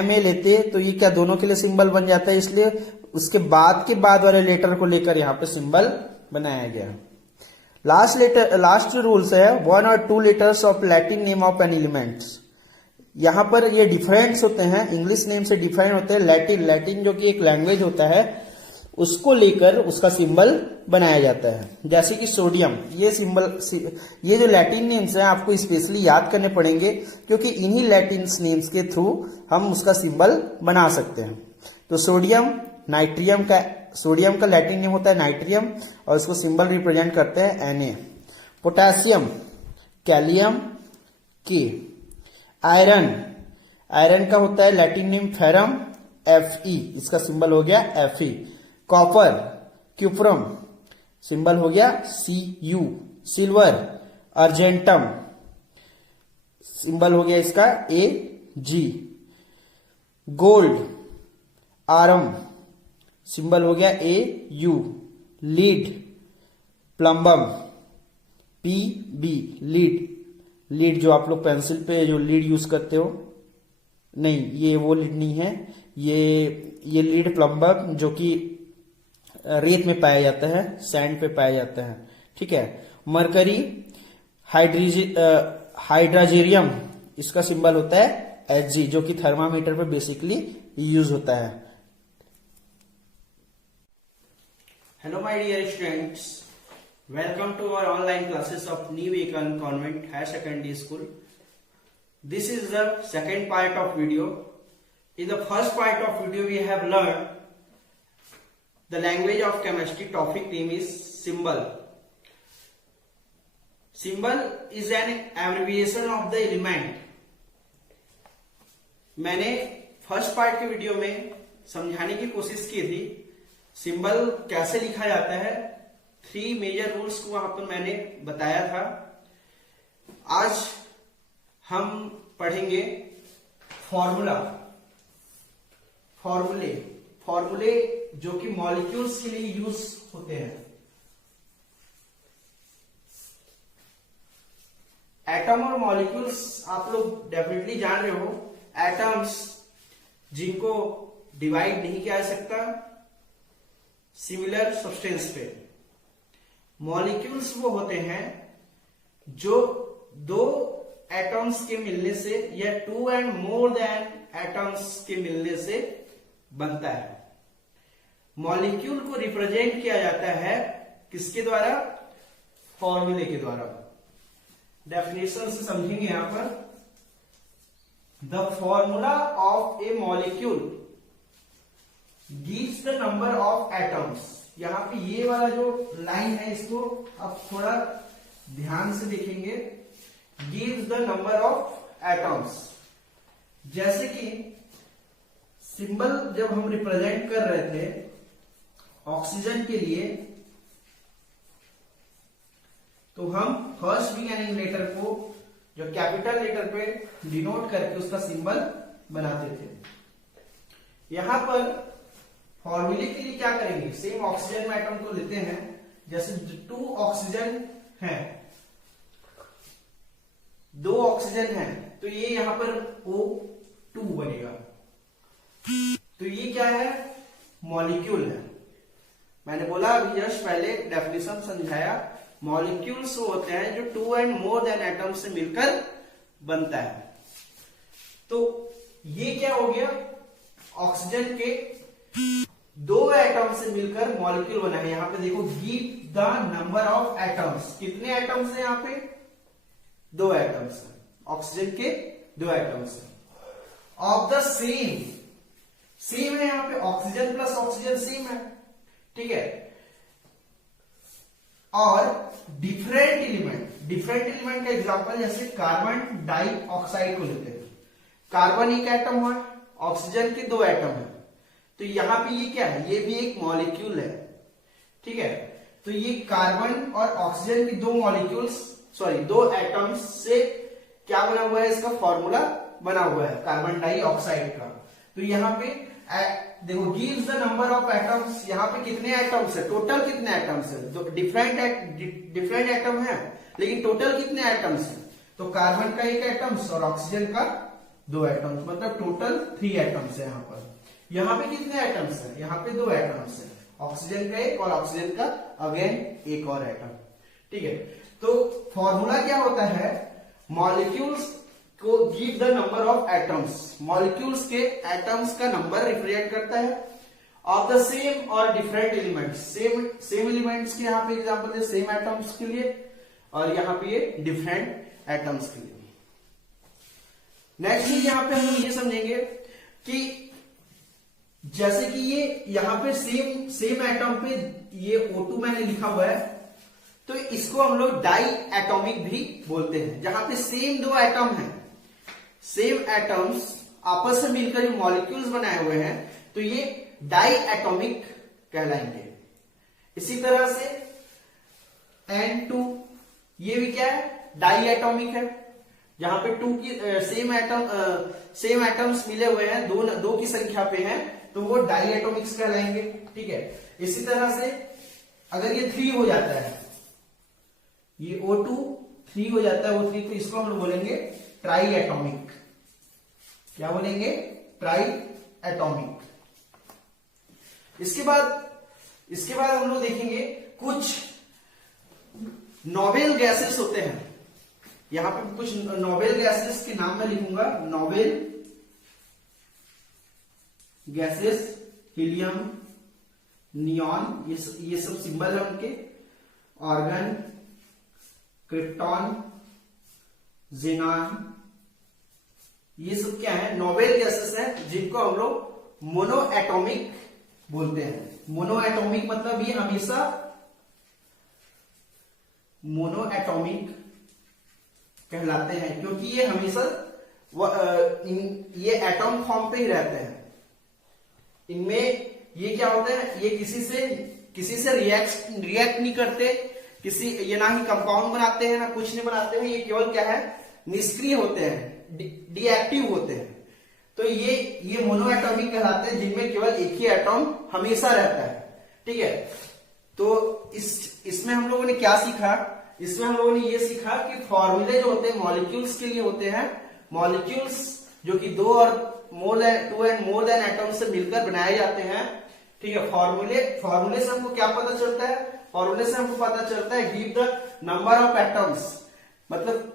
Ma लेते तो ये क्या दोनों के लिए सिंबल बन जाता है, इसलिए उसके बाद वाले लेटर को लेकर यहां पे सिंबल बनाया गया। लास्ट रूल्स है 1 और 2 letters of Latin name of an elements. यहां पर ये डिफरेंस होते हैं, इंग्लिश नेम से डिफाइन होते हैं। लैटिन जो कि एक लैंग्वेज होता है, उसको लेकर उसका सिंबल बनाया जाता है। जैसे कि सोडियम, ये जो लैटिन नेम्स हैं आपको स्पेशली याद करने पड़ेंगे, क्योंकि इन्हीं लैटिन नेम्स के थ्रू हम उसका सिंबल बना सकते हैं। तो सोडियम का लैटिन नेम होता है नाइट्रियम, और उसको सिंबल रिप्रेजेंट करते हैं Na। पोटेशियम कैलियम के। आयरन का होता है लैटिन नेम फेरम Fe, इसका सिंबल हो गया Fe। कॉपर क्यूप्रम, सिंबल हो गया Cu। सिल्वर अर्जेंटम, सिंबल हो गया इसका Ag। गोल्ड आरम, सिंबल हो गया Au। Lead plumbum Pb, lead जो आप लोग पेंसिल पे जो लीड यूज करते हो, नहीं ये वो लीड नहीं है, ये लीड प्लम्बम जो कि रेत में पाया जाता है, सैंड पे पाया जाता है, ठीक है। मरकरी हाइड्राजेरियम, इसका सिंबल होता है Hg, जो कि थर्मामीटर पे बेसिकली यूज होता है। Hello my dear students, welcome to our online classes of New Vivekananda Convent Higher Secondary School. This is the second part of video. In the first part of video we have learned the language of chemistry. Topic name is symbol. Symbol is an abbreviation of the element. मैंने first part के video में समझाने की कोशिश की थी symbol कैसे लिखा जाता है। 3 मेजर रूल्स को वहां पर मैंने बताया था। आज हम पढ़ेंगे फॉर्मूले जो कि मॉलिक्यूल्स के लिए यूज होते हैं। एटम और मॉलिक्यूल्स आप लोग डेफिनेटली जान रहे हो। एटम्स जिनको डिवाइड नहीं किया जा सकता सिमिलर सब्सटेंस पे। मॉलिक्यूल्स वो होते हैं जो 2 एटम्स के मिलने से या 2 एंड मोर देन एटम्स के मिलने से बनता है। मॉलिक्यूल को रिप्रेजेंट किया जाता है किसके द्वारा? फॉर्मूले के द्वारा। डेफिनेशन से समझेंगे यहां पर। The formula of A molecule gives the number of atoms. यहां पे ये वाला जो लाइन है इसको आप थोड़ा ध्यान से देखेंगे। Gives the number of atoms. जैसे कि सिंबल जब हम रिप्रेजेंट कर रहे थे ऑक्सीजन के लिए, तो हम फर्स्ट बिगिनिंग लेटर को जो कैपिटल लेटर पे डिनोट करके उसका सिंबल बनाते थे। यहां पर फॉर्मूले के लिए क्या करेंगे? सेम ऑक्सीजन एटम को लेते हैं। जैसे 2 ऑक्सीजन है, 2 ऑक्सीजन है, तो ये यहां पर O2 बनेगा। तो ये क्या है? मॉलिक्यूल है। मैंने बोला अभी जस्ट पहले डेफिनेशन समझाया। मॉलिक्यूल्स होते हैं जो 2 एंड मोर देन एटम से मिलकर बनता है। तो ये क्या हो गया? ऑक्सीजन के दो एटम से मिलकर मॉलिक्यूल बना है। यहां पे देखो give the number of atoms, कितने एटम्स है यहाँ पे? दो एटम्स है, ऑक्सीजन के दो एटम्स है। ऑफ द सेम, सेम है यहाँ पे, ऑक्सीजन प्लस ऑक्सीजन सेम है, ठीक है। और डिफरेंट एलिमेंट, डिफरेंट एलिमेंट का एग्जांपल जैसे कार्बन डाइऑक्साइड को लेते हैं। कार्बन एक एटम हुआ, ऑक्सीजन के दो एटम है, तो यहां पे ये क्या है? ये भी एक मॉलिक्यूल है, ठीक है। तो ये कार्बन और ऑक्सीजन की दो मॉलिक्यूल्स, सॉरी दो एटम्स से क्या बना हुआ है? इसका फॉर्मूला बना हुआ है कार्बन डाइऑक्साइड का। तो यहाँ पे देखो gives the number of atoms, यहाँ पे कितने एटम्स है? टोटल कितने एटम्स है? तो डिफरेंट एटम है, लेकिन टोटल कितने एटम्स है? तो कार्बन का एक एटम्स और ऑक्सीजन का दो एटम्स, मतलब टोटल 3 एटम्स है यहाँ पर। यहाँ पे कितने एटम्स है? यहाँ पे दो एटम्स है, ऑक्सीजन का एक और ऑक्सीजन का अगेन एक और एटम, ठीक है। तो फॉर्मूला क्या होता है? मॉलिक्यूल्स को give the number of atoms, molecules के एटम्स का नंबर रिप्रेजेंट करता है। ऑफ द सेम और डिफरेंट एलिमेंट्स, सेम एलिमेंट्स के यहाँ पे एग्जांपल है सेम एटम्स के लिए, और यहाँ पे ये डिफरेंट एटम्स के लिए। नेक्स्ट चीज यहाँ पे हम लोग ये समझेंगे कि जैसे कि ये यहाँ पे सेम एटम पे ये O2 मैंने लिखा हुआ है, तो इसको हम लोग डाई एटॉमिक भी बोलते हैं। जहां पे सेम दो एटम है, सेम एटम्स आपस में मिलकर जो मॉलिक्यूल्स बनाए हुए हैं, तो ये डाई एटॉमिक कहलाएंगे। इसी तरह से N2 ये भी क्या है? डाई एटॉमिक है। जहां पे टू की सेम एटम्स मिले हुए हैं, दो की संख्या पे हैं, तो वो डाई एटॉमिक्स कहलाएंगे, ठीक है। इसी तरह से अगर ये 3 हो जाता है, ये O2 3 हो जाता है, वो 3, तो इसको हम लोग बोलेंगे ट्राई एटॉमिक। क्या बोलेंगे? Try atomic. इसके बाद हम लोग देखेंगे कुछ नोबेल गैसेस होते हैं। यहां पे कुछ नोबेल गैसेस के नाम मैं लिखूंगा। नोबेल गैसेस, हीलियम, नियॉन, ये सब सिंबल है उनके। ऑर्गन, क्रिप्टॉन, जेनॉन, ये सब क्या है? नोबेल गैसेस हैं, जिनको हम लोग मोनो एटॉमिक बोलते हैं। मोनो एटॉमिक मतलब ये हमेशा मोनो एटॉमिक कहलाते हैं, क्योंकि ये हमेशा ये एटॉम फॉर्म पे ही रहते हैं। इनमें ये क्या होता है? ये किसी से रिएक्ट नहीं करते, ये ना ही कंपाउंड बनाते हैं, ना कुछ नहीं बनाते हैं। ये केवल क्या है? निष्क्रिय होते हैं, डीएक्टिव होते हैं। तो ये मोनो एटॉमिक कहलाते हैं, जिनमें केवल एक ही एटॉम हमेशा रहता है, ठीक है। तो इसमें हम लोगों ने क्या सीखा? इसमें हम लोगों ने ये सीखा कि फॉर्मूले जो होते हैं मॉलिक्यूल्स के लिए होते हैं, मॉलिक्यूल्स जो कि 2 और two and more than atom से मिलकर बनाए जाते हैं, ठीक है। फॉर्मूले से हमको क्या पता चलता है? फॉर्मूले से हमको पता चलता है give the number of atoms, मतलब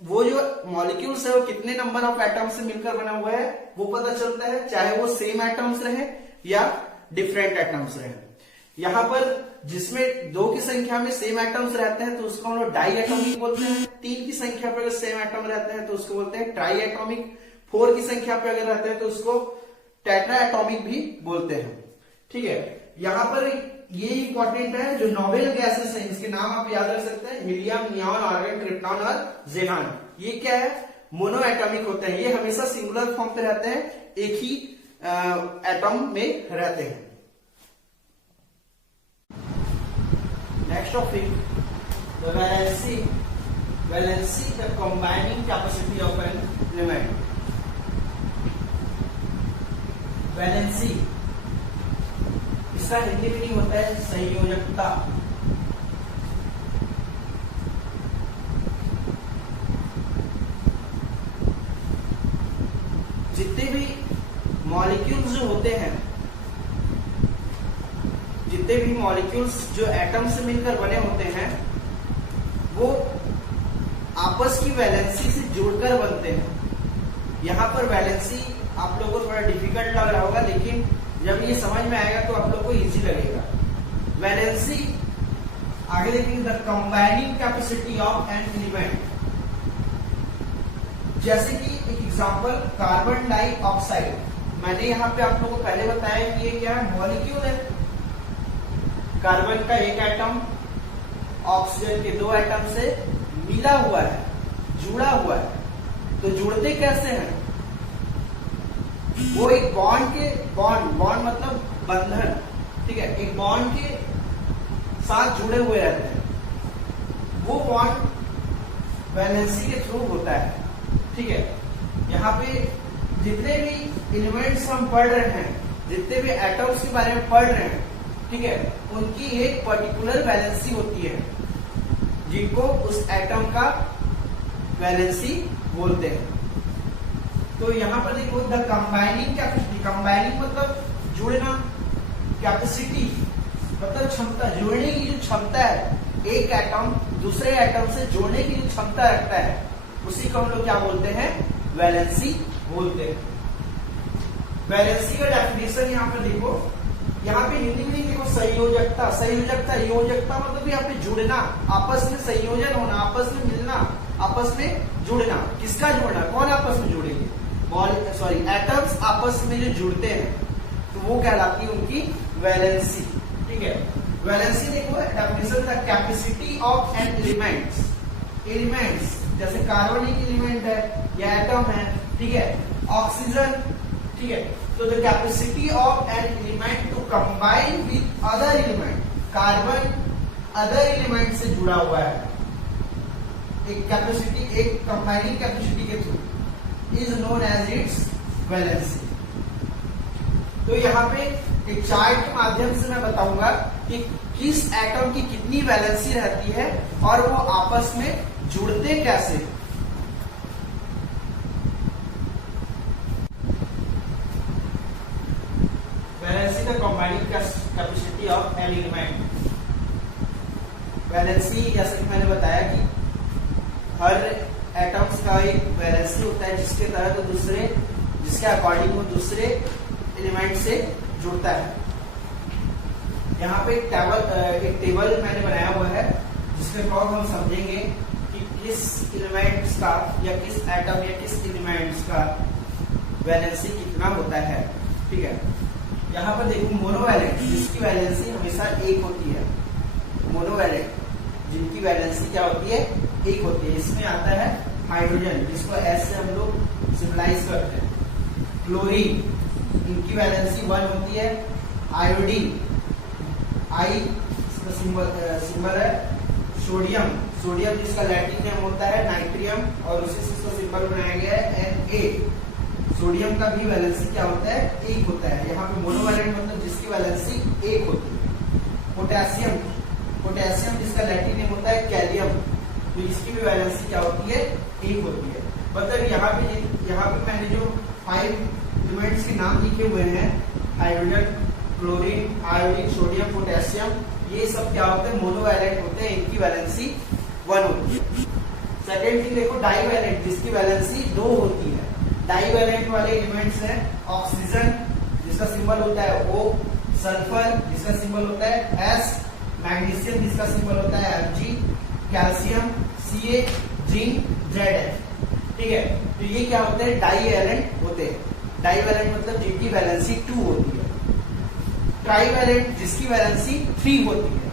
वो जो मॉलिक्यूल्स है वो कितने नंबर ऑफ एटम्स से मिलकर बना हुआ है वो पता चलता है, चाहे वो सेम एटम्स रहे या डिफरेंट एटम्स रहे। यहां पर जिसमें 2 की संख्या में सेम एटम्स रहते हैं तो उसको हम लोग डाई एटॉमिक बोलते हैं। 3 की संख्या पर अगर सेम एटम रहते हैं तो उसको बोलते हैं ट्राई एटॉमिक। 4 की संख्या पे अगर रहते हैं तो उसको टेट्रा एटॉमिक भी बोलते हैं, ठीक है। यहां पर ये इंपॉर्टेंट है, जो नोबेल गैसेस हैं इसके नाम आप याद रख सकते हैं, हीलियम, नियॉन, आर्गन, क्रिप्टॉन और जेनॉन। ये क्या है? मोनो एटॉमिक होते हैं। ये हमेशा सिंगुलर फॉर्म पे रहते हैं, एक ही एटम में रहते हैं। Next topic, the valency, the combining capacity of an element. Valency इसका हिंदी मीनिंग होता है संयोजकता। जितने भी मॉलिक्यूल्स जो होते हैं, जितने भी मॉलिक्यूल्स जो एटम से मिलकर बने होते हैं, वो आपस की वैलेंसी से जुड़कर बनते हैं। यहां पर वैलेंसी आप लोगों को थोड़ा डिफिकल्ट लग रहा होगा, लेकिन जब ये समझ में आएगा तो आप लोग को इजी लगेगा। वैलेंसी आगे देखेंगे, the combining capacity of an element. जैसे कि एक एग्जांपल कार्बन डाइऑक्साइड, मैंने यहाँ पे आप लोगों को पहले बताया कि ये क्या है, मॉलिक्यूल है। कार्बन का एक एटम ऑक्सीजन के 2 एटम से मिला हुआ है, जुड़ा हुआ है। तो जुड़ते कैसे हैं? वो एक बॉन्ड मतलब बंधन, ठीक है, एक बॉन्ड के साथ जुड़े हुए रहते हैं। वो बॉन्ड वैलेंसी के थ्रू होता है, ठीक है। यहाँ पे जितने भी एलिमेंट्स हम पढ़ रहे हैं, जितने भी एटम्स के बारे में पढ़ रहे हैं, ठीक है, उनकी एक पर्टिकुलर वैलेंसी होती है, जिनको उस एटम का वैलेंसी बोलते हैं। तो यहाँ पर देखो, द कंबाइनिंग कैपेसिटी, कंबाइनिंग मतलब जुड़ना, कैपेसिटी मतलब क्षमता, जोड़ने की जो क्षमता है, एक एटम दूसरे एटम से जोड़ने की जो क्षमता रखता है, उसी को हम लोग क्या बोलते हैं, वैलेंसी बोलते हैं। वैलेंसी का डेफिनेशन यहाँ पर देखो, यहाँ पे हिंदी में देखो संयोजकता, योजकता मतलब यहाँ पे जुड़ना, आपस में संयोजन होना, आपस में मिलना, आपस में जुड़ना। किसका जुड़ना? कौन आपस में जुड़ेंगे? एटम्स आपस में जो जुड़ते हैं, तो वो कहलाती है उनकी वैलेंसी, ठीक है। वैलेंसी देखो definition, the capacity of an elements जैसे कार्बन एक एलिमेंट है या एटम है, ठीक है, ऑक्सीजन, ठीक है। तो the capacity of an element to combine with other element, carbon other element से जुड़ा हुआ है एक कैपेसिटी, एक कंबाइनिंग कैपेसिटी के through, is known as its valency. तो यहाँ पे एक चार्ट के माध्यम से मैं बताऊंगा कि किस एटम की कितनी वैलेंसी रहती है और वो आपस में जुड़ते कैसे। Valency the combining capacity of an element. Valency जैसे कि मैंने बताया कि हर एटम्स का एक वैलेंसी होता है, जिसके तहत तो दूसरे, जिसके अकॉर्डिंग वो दूसरे एलिमेंट से जुड़ता है। यहाँ पे एक टेबल मैंने बनाया हुआ है, जिसके थ्रू हम समझेंगे कि किस एलिमेंट्स का या किस एटम या किस एलिमेंट्स का वैलेंसी कितना होता है, ठीक है। यहाँ पर देखो मोनोवैलेंट, जिसकी वैलेंसी हमेशा 1 होती है। मोनोवैलेंट जिनकी वैलेंसी क्या होती है, 1 होती है। इसमें आता है हाइड्रोजन, जिसको एस से हम लोग सिंबलाइज करते हैं। क्लोरीन, इनकी वैलेंसी 1 होती है। आयोडीन, आई इसका सिंबल है। सोडियम जिसका लैटिन नेम होता है नाइट्रियम, और उसी से इसका सिंबल बनाया गया है Na। सोडियम का भी वैलेंसी क्या होता है, 1 होता है। यहाँ पे मोनोवैलेंट मतलब जिसकी वैलेंसी 1 होती है। पोटेशियम जिसका लैटिन नेम होता है कैलियम, तो इसकी भी वैलेंसी क्या होती है, 1 होती है। मतलब यहाँ पे मैंने जो 5 एलिमेंट्स के नाम लिखे हुए हैं, hydrogen, chlorine, iodine, sodium, potassium, ये सब क्या होते हैं, मोनोवैलेंट होते हैं। इनकी वैलेंसी 1 होती है। सेकेंड थिंग देखो डाइवैलेंट, जिसकी वैलेंसी 2 होती है। डाइवैलेंट वाले एलिमेंट्स हैं ऑक्सीजन, जिसका सिंबल होता है O, सल्फर जिसका सिंबल होता है S, मैग्नीशियम जिसका सिंबल होता है Mg, calcium Ca, zinc Zn, ठीक है। तो ये क्या होते हैं, डाइवैलेंट होते हैं। डाइवैलेंट मतलब जिनकी वैलेंसी 2 होती है। ट्राइवैलेंट जिसकी वैलेंसी 3 होती है।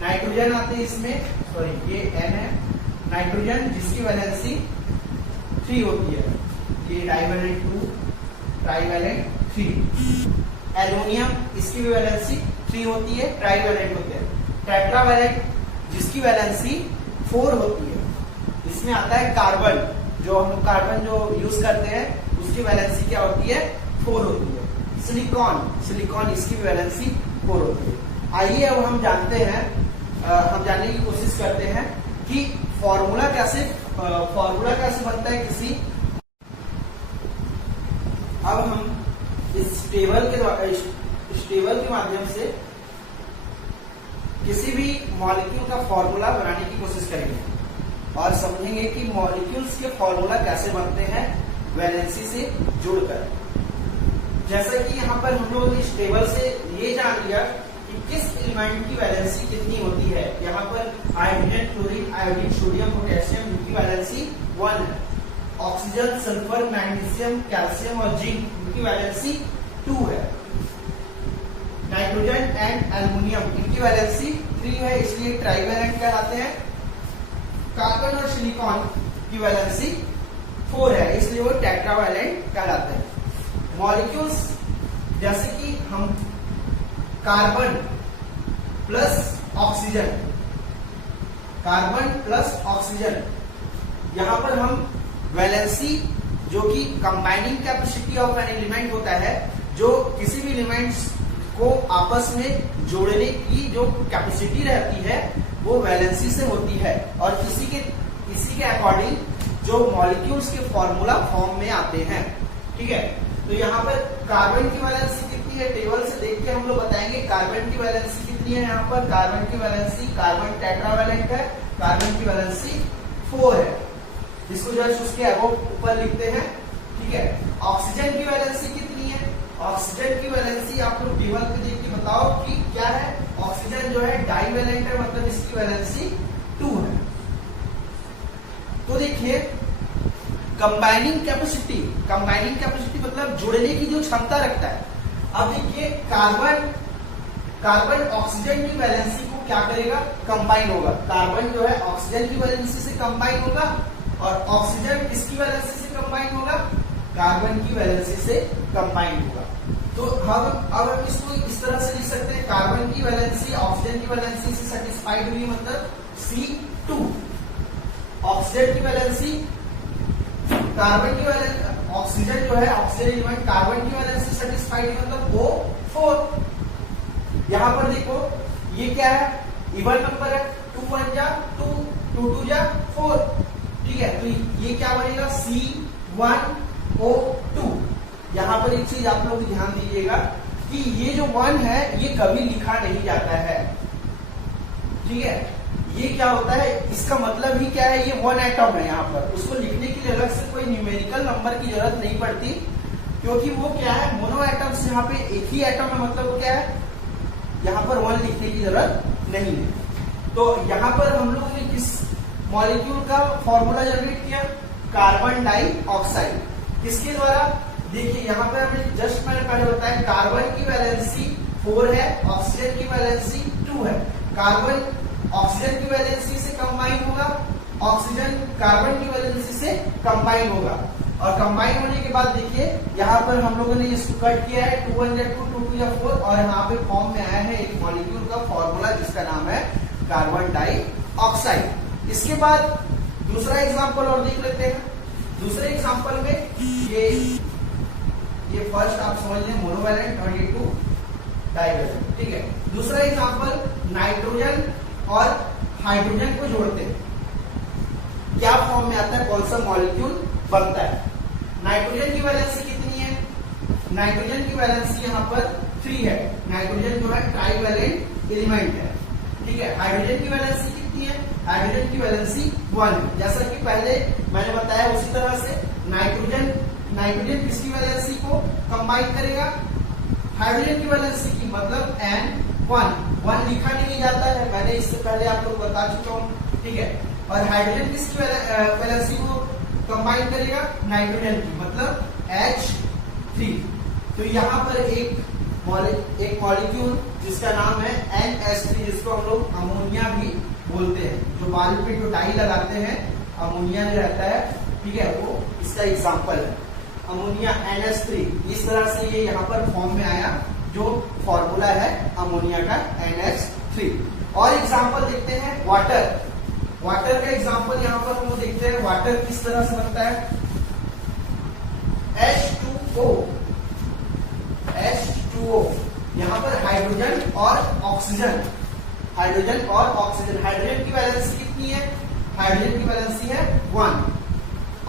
नाइट्रोजन आते हैं इसमें, सॉरी ये N है, नाइट्रोजन जिसकी वैलेंसी 3 होती है। ये डाइवैलेंट 2, ट्राइवैलेंट 3। एल्युमिनियम, इसकी भी वैलेंसी 3 होती है, ट्राइवैलेंट होते हैं। टेट्रावैलेंट जिसकी वैलेंसी 4 होती है। इसमें आता है कार्बन, जो हम कार्बन जो यूज करते हैं, उसकी वैलेंसी क्या होती है, 4 होती है। सिलिकॉन इसकी वैलेंसी 4 होती है। आइए अब हम जानते हैं, हम जानने की कोशिश करते हैं कि फॉर्मूला कैसे बनता है किसी। अब हम इस टेबल के माध्यम से किसी भी मॉलिक्यूल का फॉर्मूला बनाने की कोशिश करेंगे और समझेंगे कि मॉलिक्यूल्स के फॉर्मूला कैसे बनते हैं वैलेंसी से जुड़कर। जैसा कि यहाँ पर हम लोग इस टेबल से ये जान लिया कि किस एलिमेंट की वैलेंसी कितनी होती है। यहाँ पर hydrogen, chlorine, iodine, sodium, potassium इनकी वैलेंसी 1 है। ऑक्सीजन, सल्फर, मैग्नीशियम, कैल्शियम और जिंक इनकी वैलेंसी 2 है। नाइट्रोजन एंड एल्युमिनियम इनकी वैलेंसी 3 है, इसलिए ट्राइवैलेंट कहलाते हैं। कार्बन और सिलिकॉन की वैलेंसी 4 है, इसलिए वो टेट्रावैलेंट कहलाते हैं। मॉलिक्यूल्स जैसे कि हम carbon plus oxygen, carbon plus oxygen, यहां पर हम वैलेंसी जो कि combining capacity of an element होता है, जो किसी भी एलिमेंट्स को आपस में जोड़ने की जो कैपेसिटी रहती है वो वैलेंसी से होती है। और इसी के अकॉर्डिंग जो मॉलिक्यूल्स के फॉर्मूला फॉर्म में आते हैं। ठीक है, तो यहाँ पर कार्बन की वैलेंसी कितनी है, टेबल से देख के हम लोग बताएंगे। कार्बन की वैलेंसी कितनी है, यहाँ पर कार्बन की वैलेंसी, कार्बन टेट्रावैलेंट है, कार्बन की वैलेंसी 4 है, जिसको जस्ट उसके अबव ऊपर लिखते हैं। ठीक है, ऑक्सीजन की वैलेंसी कितनी है, ऑक्सीजन की वैलेंसी आप लोग टेबल पे देख के बताओ कि क्या है। ऑक्सीजन जो है डाइवैलेंट है, मतलब इसकी वैलेंसी 2 है। तो देखिए कंबाइनिंग कैपेसिटी मतलब जोड़ने की जो क्षमता रखता है। अब देखिए कार्बन ऑक्सीजन की वैलेंसी को क्या करेगा, कंबाइन होगा। कार्बन जो है ऑक्सीजन की वैलेंसी से कंबाइन होगा और ऑक्सीजन किसकी वैलेंसी से कंबाइन होगा, कार्बन की वैलेंसी से कंबाइन होगा। तो अब हम इसको इस तरह से लिख सकते हैं, कार्बन की वैलेंसी ऑक्सीजन की वैलेंसी से सेटिस्फाइड हुई, मतलब C2। ऑक्सीजन की वैलेंसी कार्बन की वैलेंसी, ऑक्सीजन जो है ऑक्सीजन एलिमेंट कार्बन की वैलेंसी सेटिस्फाइड हुई, मतलब O4। यहां पर देखो ये क्या है, इवन नंबर है, 2 1 जा 2, 2 2 जा 4। ठीक है, तो ये क्या बनेगा, C1O2। यहां पर एक चीज आप लोग ध्यान दीजिएगा कि ये जो 1 है ये कभी लिखा नहीं जाता है। ठीक है, ये क्या होता है, इसका मतलब ही क्या है, ये 1 एटम है। यहाँ पर उसको लिखने के लिए अलग से कोई न्यूमेरिकल नंबर की जरूरत नहीं पड़ती, क्योंकि वो क्या है, मोनो एटम्स, यहाँ पे एक ही एटम है, मतलब वो क्या है, यहाँ पर 1 लिखने की जरूरत नहीं है। तो यहाँ पर हम लोगों ने किस मॉलिक्यूल का फॉर्मूला जनरेट किया, कार्बन डाइऑक्साइड। किसके द्वारा, देखिए यहाँ पर हमने जस्ट मैंने पहले बताया, कार्बन की वैलेंसी 4 है, ऑक्सीजन की वैलेंसी 2 है। कार्बन ऑक्सीजन की वैलेंसी से कंबाइन होगा, ऑक्सीजन कार्बन की वैलेंसी से कंबाइन होगा, और कंबाइन होने के बाद देखिए यहाँ पर हम लोगों ने इसको कट किया है, 2 1 जा 2, 2 2 जा 4, और यहाँ पे फॉर्म में आया है एक मॉलिक्यूल का फॉर्मूला जिसका नाम है कार्बन डाइऑक्साइड। इसके बाद दूसरा एग्जांपल और देख लेते हैं। दूसरे एग्जांपल में ये फर्स्ट आप समझ लें मोनोवैलेंट और ये 2 डाइवैलेंट। ठीक है, दूसरा एग्जांपल नाइट्रोजन और हाइड्रोजन को जोड़ते हैं, क्या फॉर्म में आता है, कौन सा मॉलिक्यूल बनता है। नाइट्रोजन की वैलेंसी कितनी है, नाइट्रोजन की वैलेंसी यहाँ पर 3 है। नाइट्रोजन जो है ट्राइवैलेंट एलिमेंट है। ठीक है, हाइड्रोजन की वैलेंसी कितनी है, हाइड्रोजन की वैलेंसी 1 है। जैसा कि पहले मैंने बताया उसी तरह से नाइट्रोजन किसकी वैलेंसी को कंबाइन करेगा, हाइड्रोजन की वैलेंसी की, मतलब N1 लिखा नहीं जाता है, मैंने इससे पहले आप लोग बता चुका हूँ। ठीक है, और हाइड्रोजन किसकी वैलेंसी को कंबाइन करेगा, नाइट्रोजन की, मतलब H3। तो यहाँ पर एक मॉलिक्यूल जिसका नाम है NH3, जिसको हम लोग अमोनिया भी बोलते हैं, जो बाल पे जो डाई लगाते हैं अमोनिया जो रहता है, ठीक है, वो इसका एग्जाम्पल है, अमोनिया NH3। इस तरह से ये यहाँ पर फॉर्म में आया, जो फॉर्मूला है अमोनिया का NH3। और एग्जाम्पल देखते हैं वाटर का एग्जाम्पल यहाँ पर हम देखते हैं, वाटर किस तरह से बनता है, H2O। यहाँ पर हाइड्रोजन और ऑक्सीजन, हाइड्रोजन की वैलेंसी कितनी है, हाइड्रोजन की वैलेंसी है 1।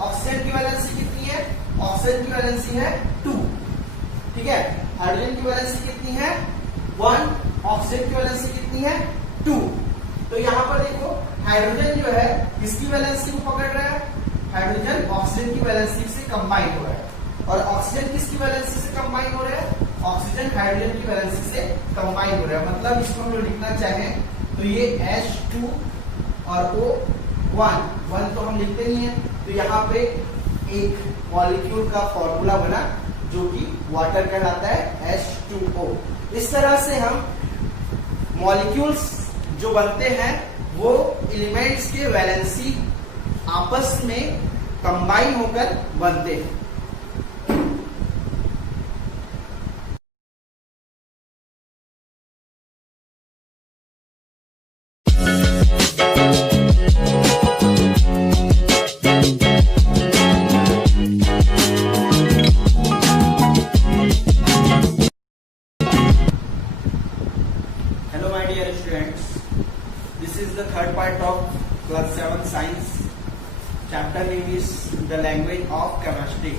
ऑक्सीजन की वैलेंसी कितनी है, ऑक्सीजन की वैलेंसी है 2। ठीक है, हाइड्रोजन की वैलेंसी कितनी है 1, ऑक्सीजन की वैलेंसी कितनी है 2। तो यहाँ पर देखो हाइड्रोजन जो है किसकी वैलेंसी को पकड़ रहा है, हाइड्रोजन ऑक्सीजन की वैलेंसी से कंबाइन हो रहा है। और ऑक्सीजन किसकी वैलेंसी से कंबाइन हो रहा है? ऑक्सीजन हाइड्रोजन की वैलेंसी से कंबाइन हो रहा है। मतलब इसको हम लोग लिखना चाहें तो ये H2 और O1 तो हम लिखते ही हैं। तो यहाँ पे एक मॉलिक्यूल का फॉर्मूला बना जो कि वाटर कहलाता है H2O। इस तरह से हम मॉलिक्यूल्स जो बनते हैं वो एलिमेंट्स के वैलेंसी आपस में कंबाइन होकर बनते हैं। Hello my dear students, this is the third part of class 7 science. Chapter name is the language of chemistry.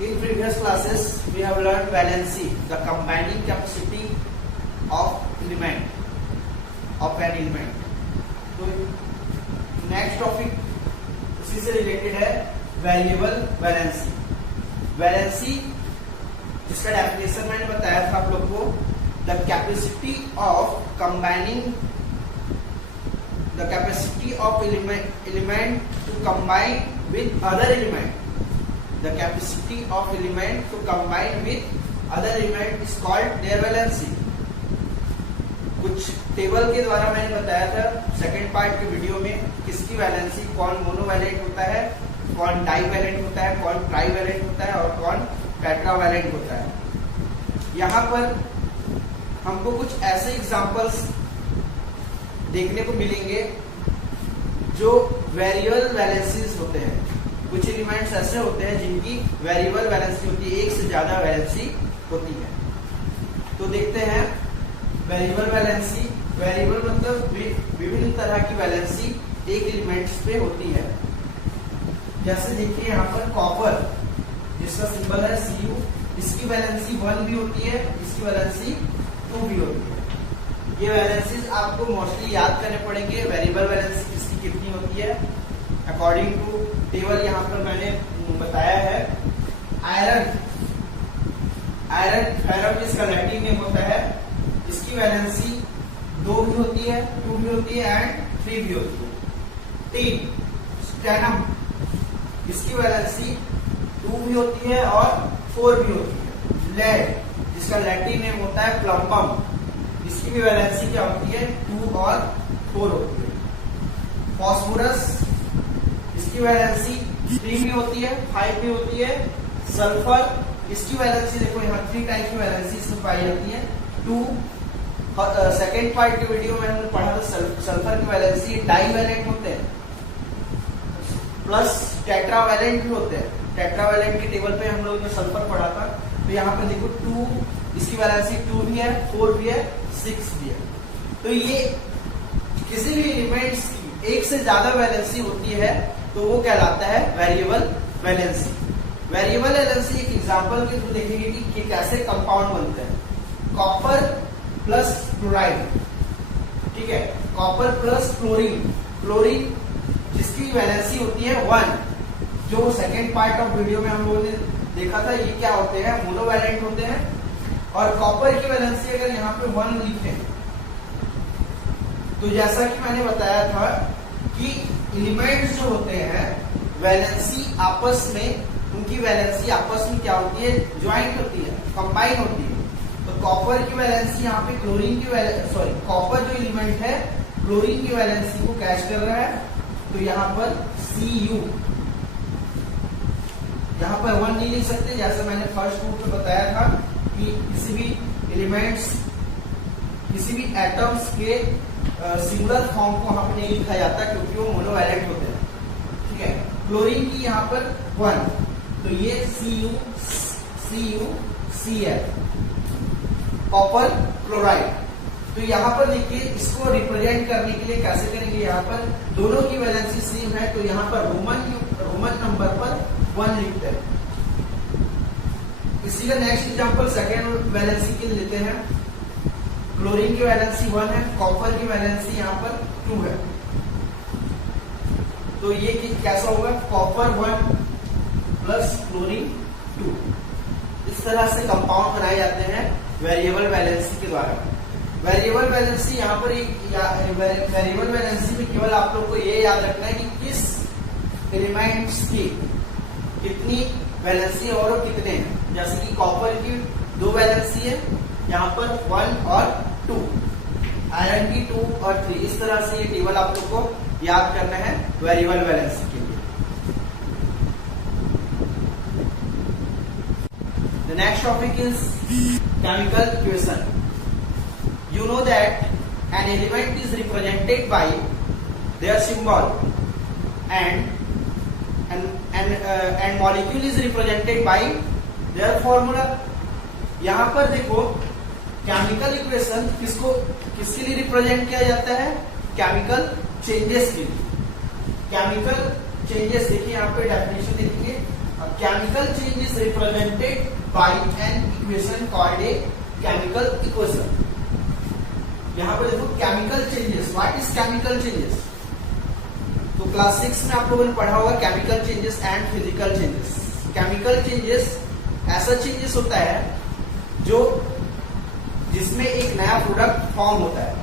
In previous classes we have learned valency, the combining capacity of element of an element. तो next topic उसी से related है variable valency. Valency जिसका definition मैंने बताया था आप लोग को, the capacity of combining, the capacity of element to combine with other element, the capacity of element to combine with other element is called their valency. कुछ table के द्वारा मैंने बताया था सेकेंड पार्ट के वीडियो में किसकी वैलेंसी, कौन मोनोवैलेंट होता है, कौन डाईवैलेंट होता है, कौन ट्राईवैलेंट होता है और कौन टेट्रावैलेंट होता है। यहाँ पर हमको कुछ ऐसे एग्जांपल्स देखने को मिलेंगे जो वेरिएबल वैलेंसीज होते हैं। कुछ एलिमेंट्स ऐसे होते हैं जिनकी वेरिएबल वैलेंसी होती है, एक से ज्यादा वैलेंसी होती है। तो देखते हैं वेरिएबल वैलेंसी। वेरिएबल मतलब विभिन्न तरह की वैलेंसी एक एलिमेंट्स पे होती है। जैसे देखिए यहाँ पर कॉपर जिसका सिंबल है Cu, इसकी वैलेंसी 1 भी होती है, इसकी वैलेंसी 2 भी होती है। ये वैलेंसीज आपको मोस्टली याद करने पड़ेंगे, वेरिएबल वैलेंसी किसकी कितनी होती है अकॉर्डिंग टू टेबल यहाँ पर मैंने बताया है। आयरन फेरम जिसका लैटिन नेम होता है, इसकी वैलेंसी 2 भी होती है, 2 भी होती है एंड 3 भी होती है। टीन स्टेनम, इसकी वैलेंसी 2 भी होती है और 4 भी होती है। लेड जिसका लैटिन नेम होता है प्लम्बम, इसकी भी वैलेंसी क्या होती है 2 और 4 होती है। फास्फोरस, इसकी वैलेंसी 3 भी होती है, 5 भी होती है। सल्फर, इसकी वैलेंसी देखो यहाँ 3 टाइप की वैलेंसी इसमें पाई जाती है, 2। सेकेंड पार्ट के वीडियो में हमने पढ़ा था सल्फर की वैलेंसी डाईवैलेंट होते हैं प्लस टेट्रावैलेंट भी होते हैं। टेट्रावैलेंट की टेबल पे हम लोगों ने सल्फर पढ़ा था। तो यहाँ पे देखो 2, इसकी वैलेंसी 2 भी है, 4 भी है, 6 भी है। तो ये किसी भी एलिमेंट्स की एक से ज्यादा वैलेंसी होती है तो वो कहलाता है वेरिएबल वैलेंसी। वेरिएबल वैलेंसी एक एग्जांपल के थ्रू देखेंगे कि कैसे कंपाउंड बनते हैं। कॉपर प्लस क्लोराइड, ठीक है, कॉपर प्लस क्लोरीन, क्लोरीन जिसकी वैलेंसी होती है 1, जो सेकेंड पार्ट ऑफ वीडियो में हम लोगों ने देखा था। ये क्या होते हैं, मोनोवैलेंट होते हैं। और कॉपर की वैलेंसी अगर यहाँ पे 1 लिखें तो जैसा कि मैंने बताया था कि एलिमेंट्स जो होते हैं वैलेंसी आपस में, उनकी वैलेंसी आपस में क्या होती है, ज्वाइंट होती है, कंबाइन होती है। तो कॉपर की वैलेंसी यहाँ पे क्लोरीन की कॉपर जो एलिमेंट है क्लोरीन की वैलेंसी को कैच कर रहा है। तो यहाँ पर Cu, यहाँ पर 1 नहीं लिख सकते, जैसे मैंने फर्स्ट रूप में बताया था कि किसी भी एलिमेंट्स, किसी भी एटम्स के सिंगुलर फॉर्म को वहां पर नहीं लिखा जाता क्योंकि वो मोनोवैलेंट होते हैं, ठीक है। क्लोरीन की यहाँ पर 1, तो ये CuCl, कॉपर क्लोराइड। तो यहाँ पर देखिए इसको रिप्रेजेंट करने के लिए कैसे करेंगे, यहाँ पर दोनों की वैलेंसी सेम है तो यहाँ पर रोमन नंबर पर 1 लिखते हैं। इसी का नेक्स्ट एग्जांपल सेकेंड वैलेंसी के लिए लेते हैं। क्लोरीन की वैलेंसी 1 है, कॉपर की वैलेंसी यहाँ पर 2 है। तो ये कैसा होगा, कॉपर 1 प्लस क्लोरीन 2। इस तरह से कंपाउंड बनाए जाते हैं वेरिएबल वैलेंसी के द्वारा। वेरिएबल वैलेंसी यहाँ पर वेरिएबल वैलेंसी में केवल आप लोग को ये याद रखना है कि किस एलिमेंट्स की कितनी वैलेंसी और कितने हैं। जैसे कि कॉपर की 2 वैलेंसी है, यहाँ पर 1 और 2, आयरन की 2 और 3। इस तरह से ये टेबल आप लोग को याद करना है वेरिएबल वैलेंसी के लिए। The next topic is chemical equation. You know that an element is represented by their symbol and molecule is represented by their formula। यहाँ पर देखो केमिकल इक्वेशन किसके लिए रिप्रेजेंट किया जाता है, केमिकल चेंजेस के लिए। केमिकल चेंजेस देखिए यहाँ पे डेफिनेशन देखिए, chemical change is represented by an equation called a chemical equation. यहाँ पर देखो chemical changes, what is chemical changes. तो क्लास 6 में आप लोगों ने पढ़ा होगा chemical changes and physical changes. Chemical changes ऐसा चेंजेस होता है जिसमें एक नया प्रोडक्ट फॉर्म होता है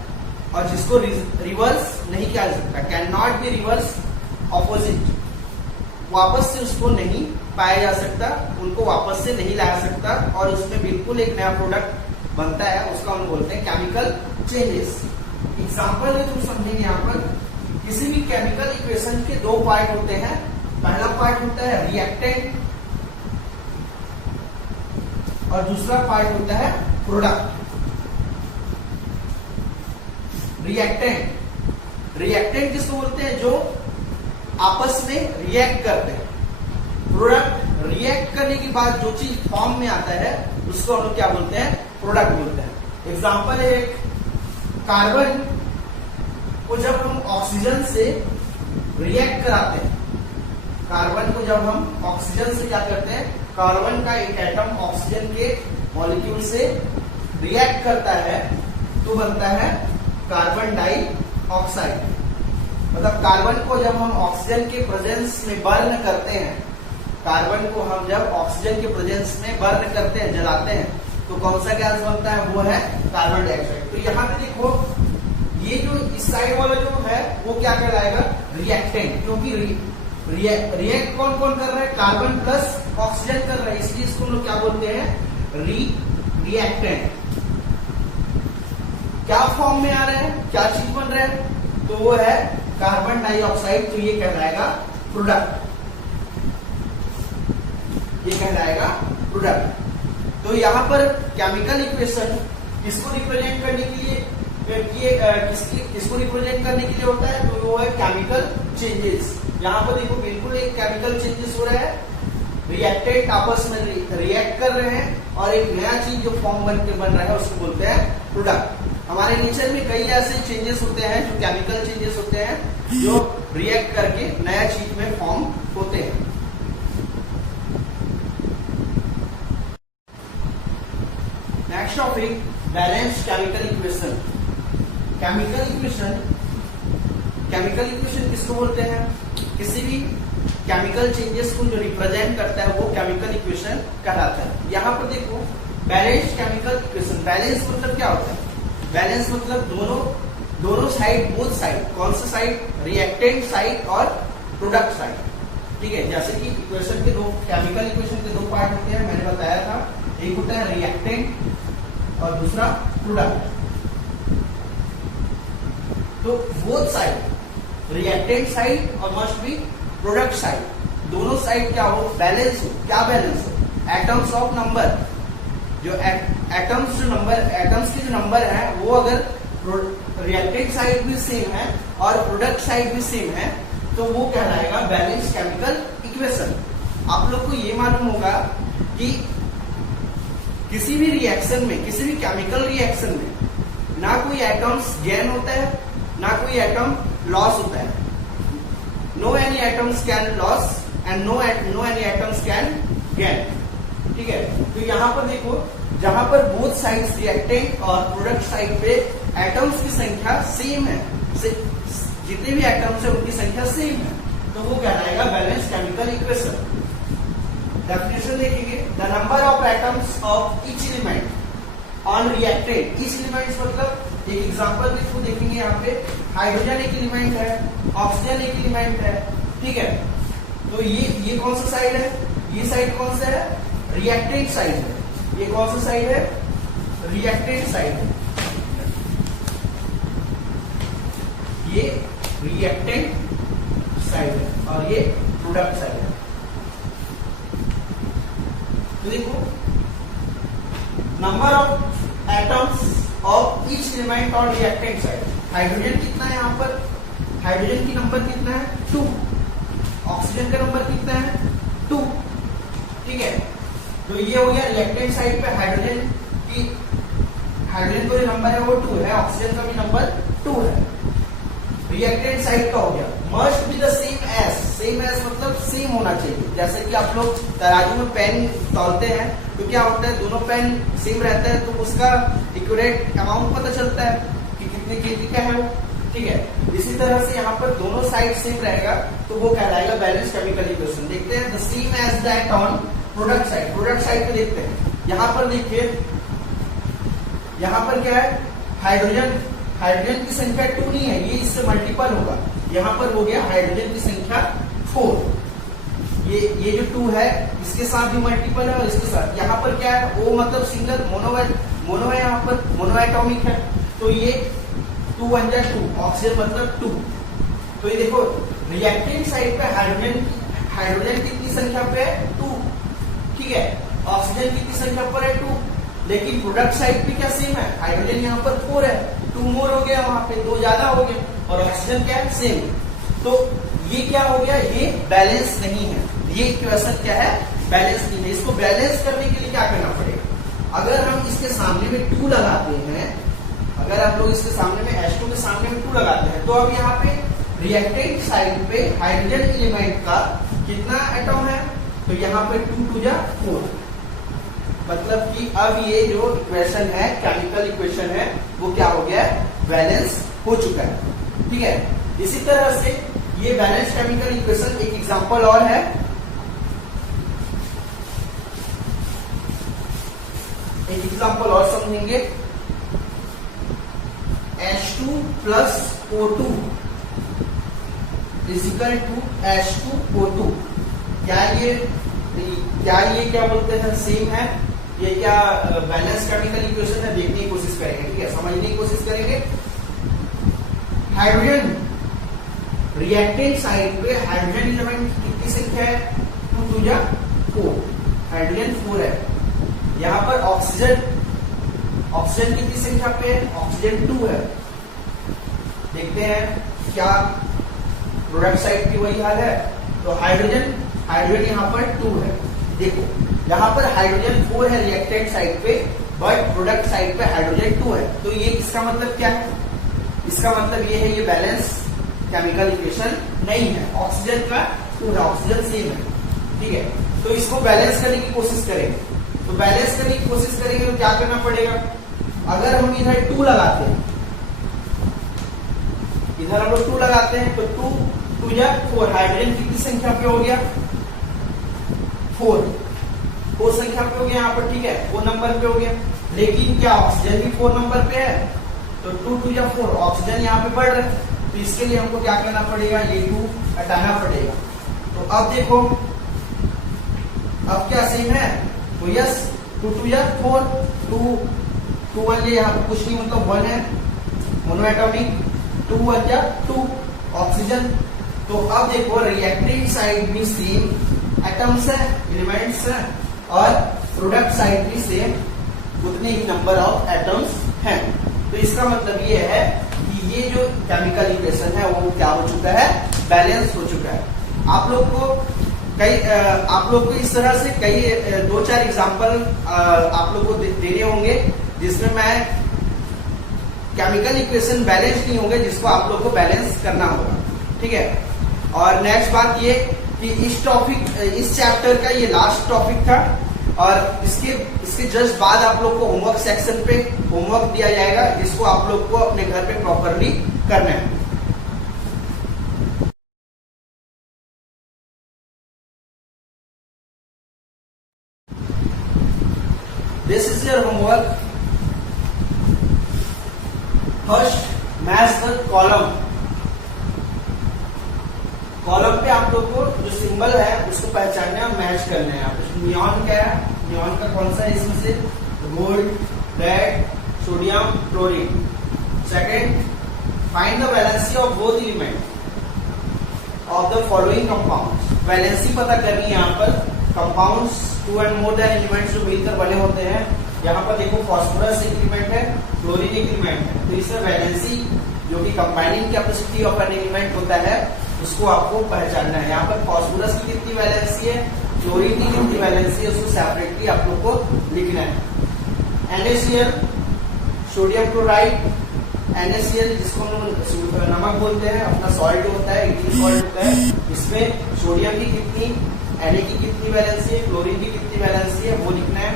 और जिसको रिवर्स नहीं किया जा सकता, can not be reverse opposite. वापस से उसको नहीं पाया जा सकता, उनको वापस से नहीं लाया सकता और उसमें बिल्कुल एक नया प्रोडक्ट बनता है, उसका हम बोलते हैं केमिकल चेंजेस। एग्जांपल में तुम समझेंगे यहाँ पर, किसी भी केमिकल इक्वेशन के 2 पार्ट होते हैं। पहला पार्ट होता है रिएक्टेंट और दूसरा पार्ट होता है प्रोडक्ट। रिएक्टेंट किसको बोलते हैं, जो आपस में रिएक्ट करते हैं। प्रोडक्ट रिएक्ट करने के बाद जो चीज फॉर्म में आता है उसको हम लोग क्या बोलते हैं, प्रोडक्ट बोलते हैं। एग्जांपल है कार्बन को जब हम ऑक्सीजन से रिएक्ट कराते हैं, कार्बन को जब हम ऑक्सीजन से क्या करते हैं, कार्बन का एक एटम ऑक्सीजन के मॉलिक्यूल से रिएक्ट करता है तो बनता है कार्बन डाइऑक्साइड। मतलब कार्बन को जब हम ऑक्सीजन के प्रेजेंस में बर्न करते हैं, कार्बन को हम जब ऑक्सीजन के प्रेजेंस में बर्न करते हैं, जलाते हैं, तो कौन सा गैस बनता है, वो है कार्बन डाइऑक्साइड। तो यहाँ पे देखो ये जो इस साइड वाला जो है वो क्या कहलाएगा, रिएक्टेंट, क्योंकि रिएक्ट कौन कौन कर रहा है, कार्बन प्लस ऑक्सीजन कर रहा है, इसलिए इसको लोग क्या बोलते हैं, रिएक्टेंट। क्या फॉर्म में आ रहा है, क्या चीज बन रहा है, तो वो है कार्बन डाइऑक्साइड। तो ये कहलाएगा प्रोडक्ट, ये कहलाएगा प्रोडक्ट। तो यहाँ पर केमिकल इक्वेशन किसको रिप्रेजेंट करने के लिए किसको रिप्रेजेंट करने के लिए होता है, तो वो है केमिकल चेंजेस। यहाँ पर देखो बिल्कुल एक केमिकल चेंजेस हो रहा है, रिएक्टेंट आपस में रिएक्ट कर रहे हैं और एक नया चीज जो फॉर्म बन रहा है उसको बोलते हैं प्रोडक्ट। हमारे नेचर में कई ऐसे चेंजेस होते हैं जो केमिकल चेंजेस होते हैं, जो रिएक्ट करके नया चीज में फॉर्म होते हैं। Next topic, balanced chemical equation. Chemical equation किसको बोलते हैं, किसी भी केमिकल चेंजेस को जो रिप्रेजेंट करता है वो केमिकल इक्वेशन कहलाता है। यहाँ पर देखो बैलेंस्ड केमिकल इक्वेशन, बैलेंस मतलब क्या होता है, बैलेंस मतलब दोनों साइड, बोथ साइड, कौन सा साइड, रिएक्टेंट साइड और प्रोडक्ट साइड। ठीक है, जैसे कि इक्वेशन के केमिकल इक्वेशन के 2 पार्ट होते हैं, मैंने बताया था, एक होता है रिएक्टेंट और दूसरा प्रोडक्ट। तो बोथ साइड, रिएक्टेंट साइड और मस्ट बी प्रोडक्ट साइड, दोनों साइड क्या हो, बैलेंस हो। क्या बैलेंस हो, एटम्स ऑफ नंबर, जो एटम्स के जो नंबर है वो अगर रिएक्टेंट साइड भी सेम है और प्रोडक्ट साइड भी सेम है तो वो कहलाएगा बैलेंस्ड केमिकल इक्वेशन। आप लोग को ये मालूम होगा कि किसी भी रिएक्शन में, किसी भी केमिकल रिएक्शन में ना कोई एटम्स गेन होता है ना कोई एटम लॉस होता है। No any atoms can loss and no any atoms can gain. ठीक है, तो यहाँ पर देखो जहां पर बोथ साइड्स रिएक्टेंट और प्रोडक्ट साइड पे एटम्स की संख्या सेम है, जितने भी एटम्स है उनकी संख्या सेम है, तो वो कहलाएगा बैलेंस केमिकल इक्वेशन। डेफिनेशन देखेंगे, the number of atoms of each element on reactant. Each element मतलब एक एग्जांपल के थ्रू देखेंगे। यहाँ पे हाइड्रोजन एक एलिमेंट है, ऑक्सीजन एक एलिमेंट है, ठीक है। तो ये कौन सा साइड है, ये साइड कौन सा है, रिएक्टेंट साइड है। ये कौन सा साइड है, रिएक्टेंट साइड है। ये रिएक्टेंट साइड है और ये प्रोडक्ट साइड है। तो देखो, number of atoms of each element on reactant side. Hydrogen कितना है यहाँ पर, हाइड्रोजन की नंबर कितना है 2, ऑक्सीजन का नंबर कितना है 2, ठीक है। तो ये हो गया रिएक्टेंट साइड पे हाइड्रोजन की, हाइड्रोजन का जो नंबर है वो 2 है, ऑक्सीजन का भी नंबर 2 है। रिएक्टेंट साइड का हो गया। Must be the same as, same as मतलब सेम होना चाहिए। जैसे कि आप लोग तराजू में पेन तौलते हैं तो क्या होता है, दोनों पेन सेम रहता है तो उसका एक्यूरेट अमाउंट पता चलता है कि कितने केजी का है वो, ठीक है। इसी तरह से यहाँ पर दोनों साइड सेम रहेगा तो वो कहलाएगा बैलेंस केमिकल इक्वेशन। देखते हैं, the same as that on product side. Product side पे देखते हैं, यहाँ पर देखिए, यहाँ पर क्या है, हाइड्रोजन, हाइड्रोजन की संख्या 2 नहीं है, ये इससे मल्टीपल होगा। यहाँ पर हो गया हाइड्रोजन की संख्या 4। ये जो 2 है इसके साथ भी मल्टीपल है और इसके साथ। यहाँ पर क्या है, O मतलब सिंगल, मोनो है, यहाँ पर मोनो एटॉमिक है। तो ये 2 1 जा 2, ऑक्सीजन मतलब 2। तो ये देखो, रिएक्टेंट साइड पे हाइड्रोजन कितनी संख्या पे है 2, ठीक है। ऑक्सीजन कितनी संख्या पर है 2, लेकिन प्रोडक्ट साइड पे क्या सेम है, हाइड्रोजन यहाँ पर 4 है, 2 मोर हो गया, वहां पे 2 ज्यादा हो गए, और ऑक्सीजन क्या है सेम। तो ये क्या हो गया, ये बैलेंस नहीं है, ये इक्वेशन क्या है, बैलेंस नहीं है। इसको बैलेंस करने के लिए क्या करना पड़ेगा, अगर हम इसके सामने में 2 लगाते हैं, अगर आप लोग इसके सामने में H2 के सामने में 2 लगाते हैं तो अब यहाँ पे रिएक्टेंट साइड पे हाइड्रोजन एलिमेंट का कितना एटम है, तो यहाँ पे 2 2 जा 4। मतलब कि अब ये जो इक्वेशन है, केमिकल इक्वेशन है, वो क्या हो गया है, बैलेंस हो चुका है, ठीक है। इसी तरह से ये बैलेंस केमिकल इक्वेशन, एक एग्जांपल और है, एक एग्जांपल और समझेंगे। H2 plus O2 is equal to H2O2। क्या ये क्या बोलते हैं, सेम है, ये क्या बैलेंस केमिकल इक्वेशन है, देखने की कोशिश करेंगे, ठीक है, समझने की कोशिश करेंगे। हाइड्रोजन रिएक्टेंट साइड पे हाइड्रोजन एलिमेंट कितनी संख्या है, 2 2 जा 4, हाइड्रोजन 4 है। यहाँ पर ऑक्सीजन कितनी संख्या पे है, ऑक्सीजन 2 है। देखते हैं क्या प्रोडक्ट साइड की वही हाल है, तो हाइड्रोजन यहाँ पर 2 है। देखो, यहाँ पर हाइड्रोजन 4 है रिएक्टेंट साइड पे, बट प्रोडक्ट साइड पे हाइड्रोजन 2 है। तो ये इसका मतलब क्या है, इसका मतलब ये है, ये बैलेंस केमिकल इक्वेशन नहीं है। ऑक्सीजन का 2 है, ऑक्सीजन सेम है, ठीक है। तो इसको बैलेंस करने की कोशिश करेंगे, तो बैलेंस करने की कोशिश करेंगे तो क्या करना पड़ेगा, अगर हम इधर 2 लगाते हैं, इधर हम लोग 2 लगाते हैं, तो 2 2 जा 4, हाइड्रोजन कितनी संख्या पे हो गया, 4 संख्या पे हो गया यहाँ पर, ठीक है, 4 नंबर पे हो गया। लेकिन क्या ऑक्सीजन भी 4 नंबर पे है, तो 2 2 जा 4, ऑक्सीजन यहाँ पे बढ़ रहा है, तो इसके लिए हमको क्या करना पड़ेगा, ये 2 हटाना पड़ेगा। तो अब देखो, अब क्या सेम है, तो यस 2 2 जा 4, 2 1 यहाँ पे कुछ नहीं, मतलब 1 है, मोनोएटॉमिक, 2 1 जा 2, ऑक्सीजन। तो अब देखो, रिएक्टेंट साइड भी सेम एटम्स है, एलिमेंट्स है, और प्रोडक्ट साइड भी सेम उतने ही नंबर ऑफ एटम्स हैं। तो इसका मतलब ये है कि ये जो केमिकल इक्वेशन है वो क्या हो चुका है, बैलेंस हो चुका है। आप लोग को इस तरह से कई 2-4 एग्जाम्पल आप लोग को देने होंगे जिसमें मैं केमिकल इक्वेशन बैलेंस नहीं होंगे, जिसको आप लोग को बैलेंस करना होगा, ठीक है। और नेक्स्ट बात ये कि इस चैप्टर का ये लास्ट टॉपिक था, और इसके जस्ट बाद आप लोग को होमवर्क सेक्शन पे होमवर्क दिया जाएगा, जिसको आप लोग को अपने घर पे प्रॉपरली करना है। First match the column. Column पे आप लोग को जो सिंबल है उसको पहचानना है, मैच करना है। नियॉन क्या है, नियॉन का कौन सा है इसमें से, gold, red, sodium, chlorine. Second, find the valency of both element of the following compounds. Valency पता करनी है यहाँ पर। Compounds 2 and more than elements जो मिलकर बने होते हैं, यहाँ पर देखो फॉस्फोरस एक एलिमेंट है, क्लोरीन एक एलिमेंट है, तो इसमें वैलेंसी जो कि combining capacity of an element होता है उसको आपको पहचानना है। यहाँ पर फॉस्फोरस की कितनी वैलेंसी है, क्लोरीन की कितनी वैलेंसी है, उसको सेपरेटली आप लोग को लिखना है। NaCl, सोडियम क्लोराइड, NaCl जिसको हम लोग नमक बोलते हैं, अपना सॉल्ट होता है, इथिल सॉल्ट होता है, इसमें सोडियम की कितनी, Na की कितनी वैलेंसी है, क्लोरीन की कितनी वैलेंसी है वो लिखना है।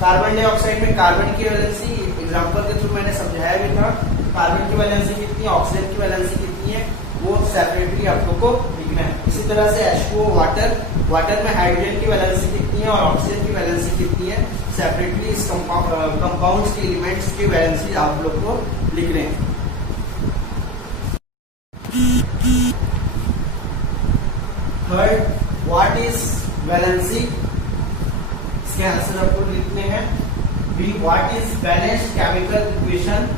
कार्बन डाइऑक्साइड में कार्बन की वैलेंसी एग्जांपल के थ्रू मैंने समझाया भी था, कार्बन की वैलेंसी कितनी है, ऑक्सीजन की वैलेंसी कितनी है, वो सेपरेटली आप लोग को लिखना है। इसी तरह से H2O वाटर, वाटर में हाइड्रोजन की वैलेंसी कितनी है और ऑक्सीजन की वैलेंसी कितनी है, सेपरेटली इस कंपाउंड्स के एलिमेंट्स की वैलेंसी आप लोग को लिख रहे हैं। थर्ड, व्हाट इज वैलेंसी, इसके आंसर आपको लिखने हैं। B, what is balanced chemical equation,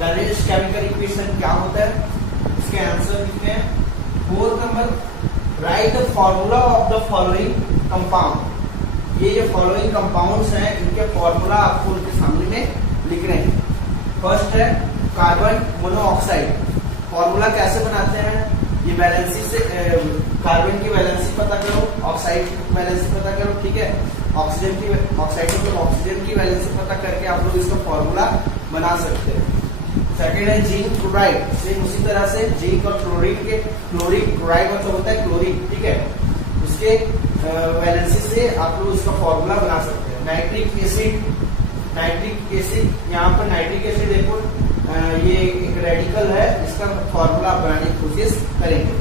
balanced chemical equation क्या होता है, इसके आंसर लिखने हैं। Fourth number, write the formula of the following compound. ये जो फॉलोइंग कंपाउंड्स हैं इनके फॉर्मूला आपको उनके सामने में लिख रहे हैं। फर्स्ट है कार्बन मोनोऑक्साइड। फॉर्मूला कैसे बनाते हैं, ये वैलेंसी से कार्बन की वैलेंसी पता करो, ऑक्साइड की वैलेंसी पता करो, ठीक है। ऑक्सीजन की ऑक्साइड को ऑक्सीजन की वैलेंसी पता करके आप लोग इसका फॉर्मूला बना सकते हैं। सेकेंड है जिंक क्लोराइड, सेम उसी तरह से जिंक और क्लोरीन के, क्लोरीन क्लोराइड मतलब होता है क्लोरीन, ठीक है, उसके वैलेंसी से आप लोग इसका फॉर्मूला बना सकते हैं। नाइट्रिक एसिड, नाइट्रिक एसिड, यहाँ पर नाइट्रिक एसिड देखो ये एक रेडिकल है, इसका फॉर्मूला बनाने की कोशिश करेंगे।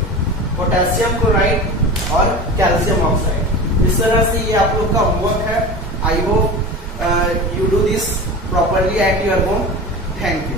पोटेशियम क्लोराइड और कैल्शियम ऑक्साइड, इस तरह से ये आप लोग का होमवर्क है। I hope you do this properly at your home. Thank you.